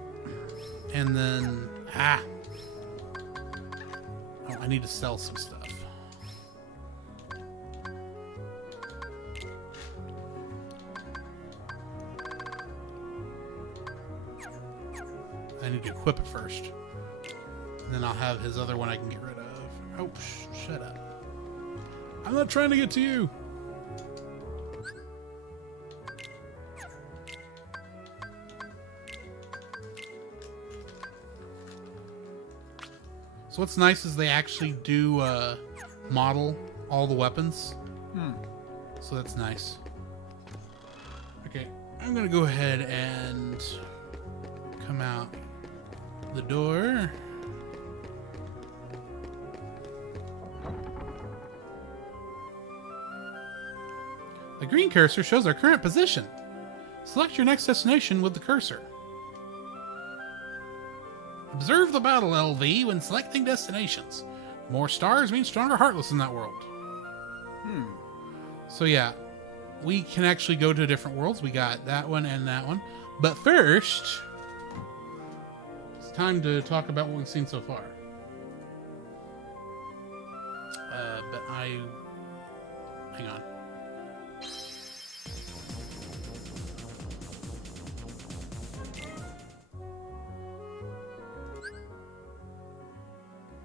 And then... Oh, I need to sell some stuff. I need to equip it first. And then I'll have his other one I can get rid of. Oh, shut up. I'm not trying to get to you. So what's nice is they actually do model all the weapons. So that's nice. Okay, I'm gonna go ahead and come out the door. The green cursor shows our current position. Select your next destination with the cursor. Observe the battle, LV, when selecting destinations. More stars mean stronger Heartless in that world. So yeah, we can actually go to different worlds. We got that one and that one. But first, it's time to talk about what we've seen so far. Hang on.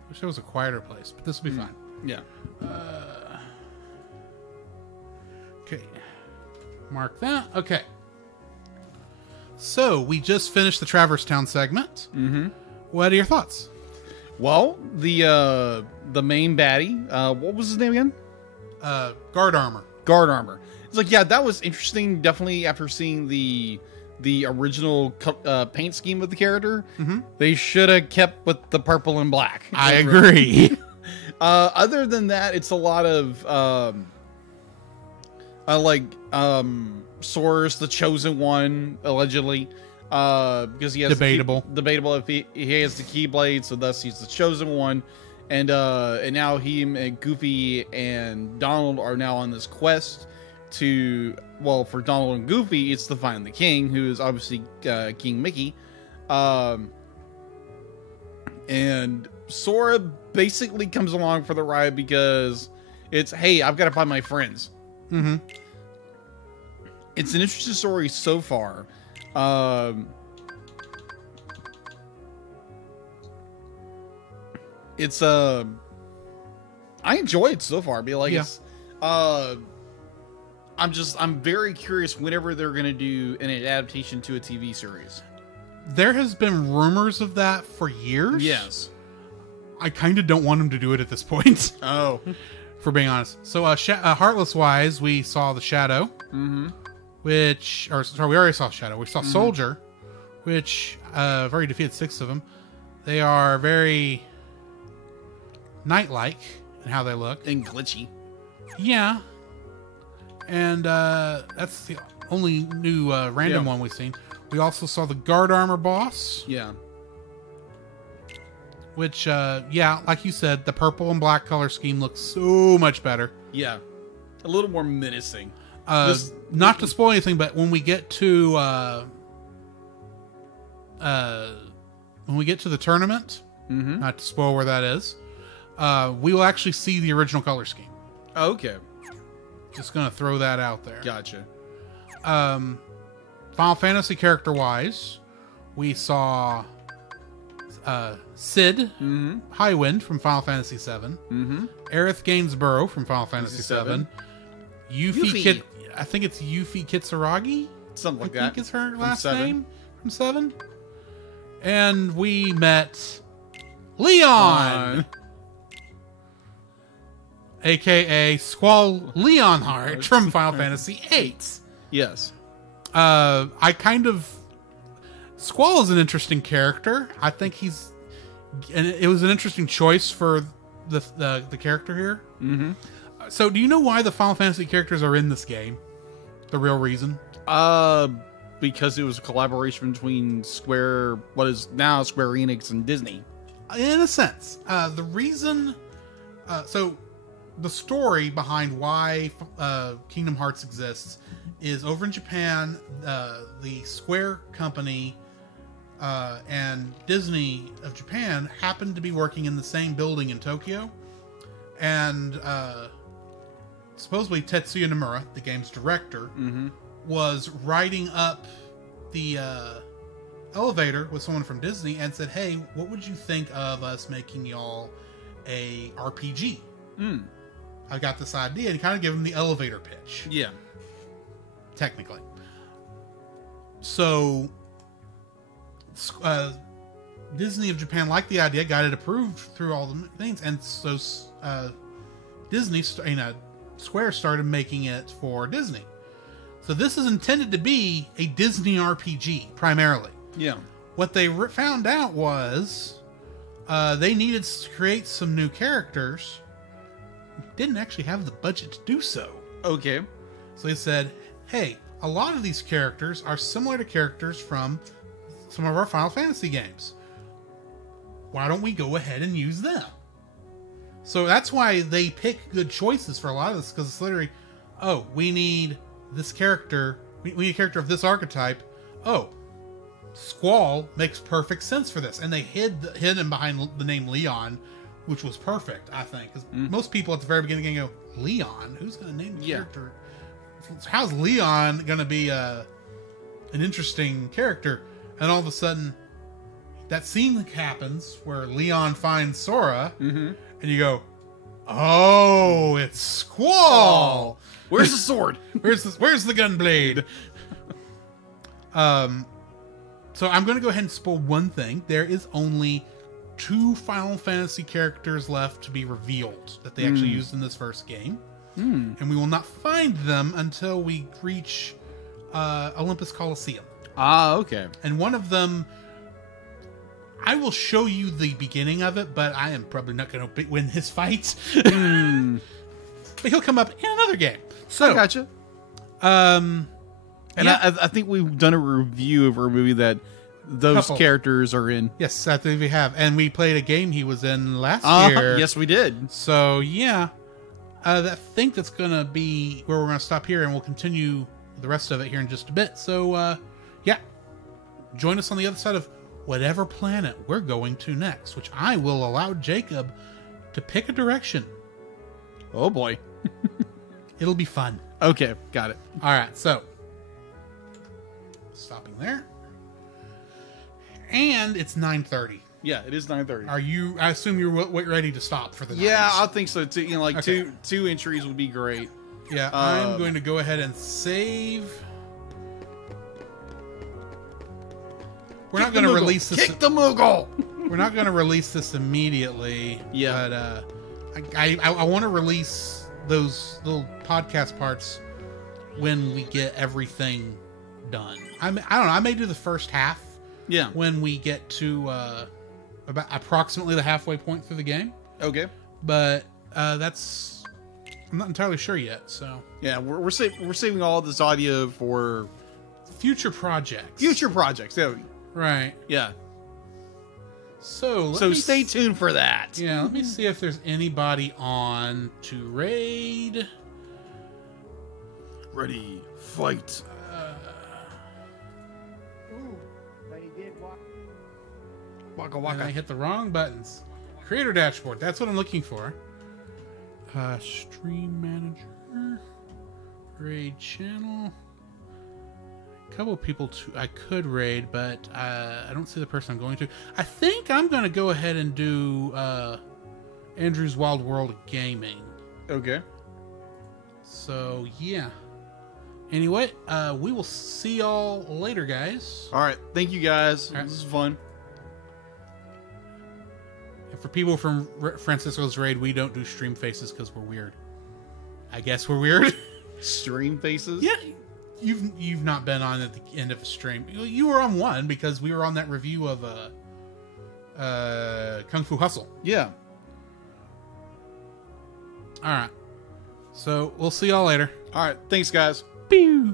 Wish there was a quieter place, but this will be fine. Yeah. Okay. Mark that. Okay. So, we just finished the Traverse Town segment. Mm-hmm. What are your thoughts? Well, the main baddie, what was his name again? Guard Armor. Guard Armor. It's like, yeah, that was interesting. Definitely after seeing the original paint scheme of the character, they should have kept with the purple and black. I agree. Other than that, it's a lot of Soros, the Chosen One, allegedly, because he has debatable if he has the Keyblade, so thus he's the Chosen One, and now he and Goofy and Donald are now on this quest to, well, for Donald and Goofy, it's to find the king, who is obviously King Mickey, and Sora basically comes along for the ride because it's, hey, I've got to find my friends. Mm-hmm. It's an interesting story so far. It's I enjoy it so far. It's I'm very curious whenever they're gonna do an adaptation to a TV series. There has been rumors of that for years. Yes. I kind of don't want them to do it at this point. Oh. For being honest. So, Heartless-wise, we saw the Shadow. Mm-hmm. We already saw Shadow. We saw Soldier, which, I've already defeated 6 of them. They are very knight-like in how they look. And glitchy. Yeah. And, that's the only new, random one we've seen. We also saw the Guard Armor boss. Yeah. Which, like you said, the purple and black color scheme looks so much better. Yeah. A little more menacing. Not to spoil anything, but when we get to the tournament, not to spoil where that is, we will actually see the original color scheme. Oh, okay. Just gonna throw that out there. Gotcha. Final Fantasy character-wise, we saw Sid Highwind from Final Fantasy VII, Aerith Gainsborough from Final Fantasy VII, Yuffie. I think it's Yuffie Kitsuragi, something like that. I think is her last name from 7. And we met Leon, aka Squall Leonhardt from Final Fantasy VIII. Yes. Squall is an interesting character. I think it was an interesting choice for the character here. Mm-hmm. So, do you know why the Final Fantasy characters are in this game? The real reason? Because it was a collaboration between what is now Square Enix and Disney. In a sense. The reason... so, the story behind why Kingdom Hearts exists is over in Japan, the Square Company and Disney of Japan happened to be working in the same building in Tokyo. And supposedly Tetsuya Nomura, the game's director, was writing up the elevator with someone from Disney and said, "Hey, what would you think of us making y'all a RPG?" I got this idea, and kind of give him the elevator pitch. Yeah. Technically. So, Disney of Japan liked the idea, got it approved through all the things, and so Disney, Square started making it for Disney. So this is intended to be a Disney RPG, primarily. Yeah. What they found out was they needed to create some new characters. Didn't actually have the budget to do so. Okay. So they said, hey, a lot of these characters are similar to characters from some of our Final Fantasy games. Why don't we go ahead and use them? So that's why they pick good choices for a lot of this, because it's literally, oh, we need this character, we need a character of this archetype. Oh, Squall makes perfect sense for this. And they hid him behind the name Leon, which was perfect, I think. Because most people at the very beginning go, Leon? Who's going to name the character? How's Leon going to be an interesting character? And all of a sudden, that scene happens where Leon finds Sora, and you go, oh, it's Squall! Where's the sword? Where's the gun blade? So I'm going to go ahead and spoil one thing. There is only 2 Final Fantasy characters left to be revealed that they actually used in this first game. And we will not find them until we reach Olympus Coliseum. Ah, okay. And one of them, I will show you the beginning of it, but I am probably not going to win his fight. But he'll come up in another game. So, I gotcha. And yeah. I think we've done a review of a movie that those characters are in. Yes, I think we have. And we played a game he was in last year. Yes, we did. So, yeah. I think that's going to be where we're going to stop here, and we'll continue the rest of it here in just a bit. So, yeah. Join us on the other side of whatever planet we're going to next, which I will allow Jacob to pick a direction. Oh, boy. It'll be fun. Okay, got it. All right, so stopping there, and it's 9:30. Yeah, it is 9:30. Are you? I assume you're ready to stop for the night. Yeah, I think so too. You know, like okay. two entries would be great. Yeah, I'm going to go ahead and save. We're not going to release this. Kick the Moogle. We're not going to release this immediately. Yeah, but I want to release those little podcast parts when we get everything done. I don't know. I may do the first half. Yeah. When we get to about approximately the halfway point through the game. Okay. But that's I'm not entirely sure yet. So yeah, we're saving all this audio for future projects. Future projects. Yeah. Right. Yeah. So stay tuned for that. Yeah. Let me see if there's anybody on to raid. Ready, fight. Waka waka. I hit the wrong buttons. Creator dashboard. That's what I'm looking for. Stream manager. Raid channel. A couple of people I could raid, but I don't see the person I'm going to. I think I'm going to go ahead and do Andrew's Wild World of Gaming. Okay. So, yeah. Anyway, we will see y'all later, guys. All right. Thank you, guys. Right. This is fun. And for people from Francisco's raid, we don't do stream faces because we're weird. I guess we're weird. Stream faces? Yeah. You've not been on at the end of a stream. You were on one because we were on that review of Kung Fu Hustle. Yeah. All right. So we'll see y'all later. All right. Thanks, guys. Pew.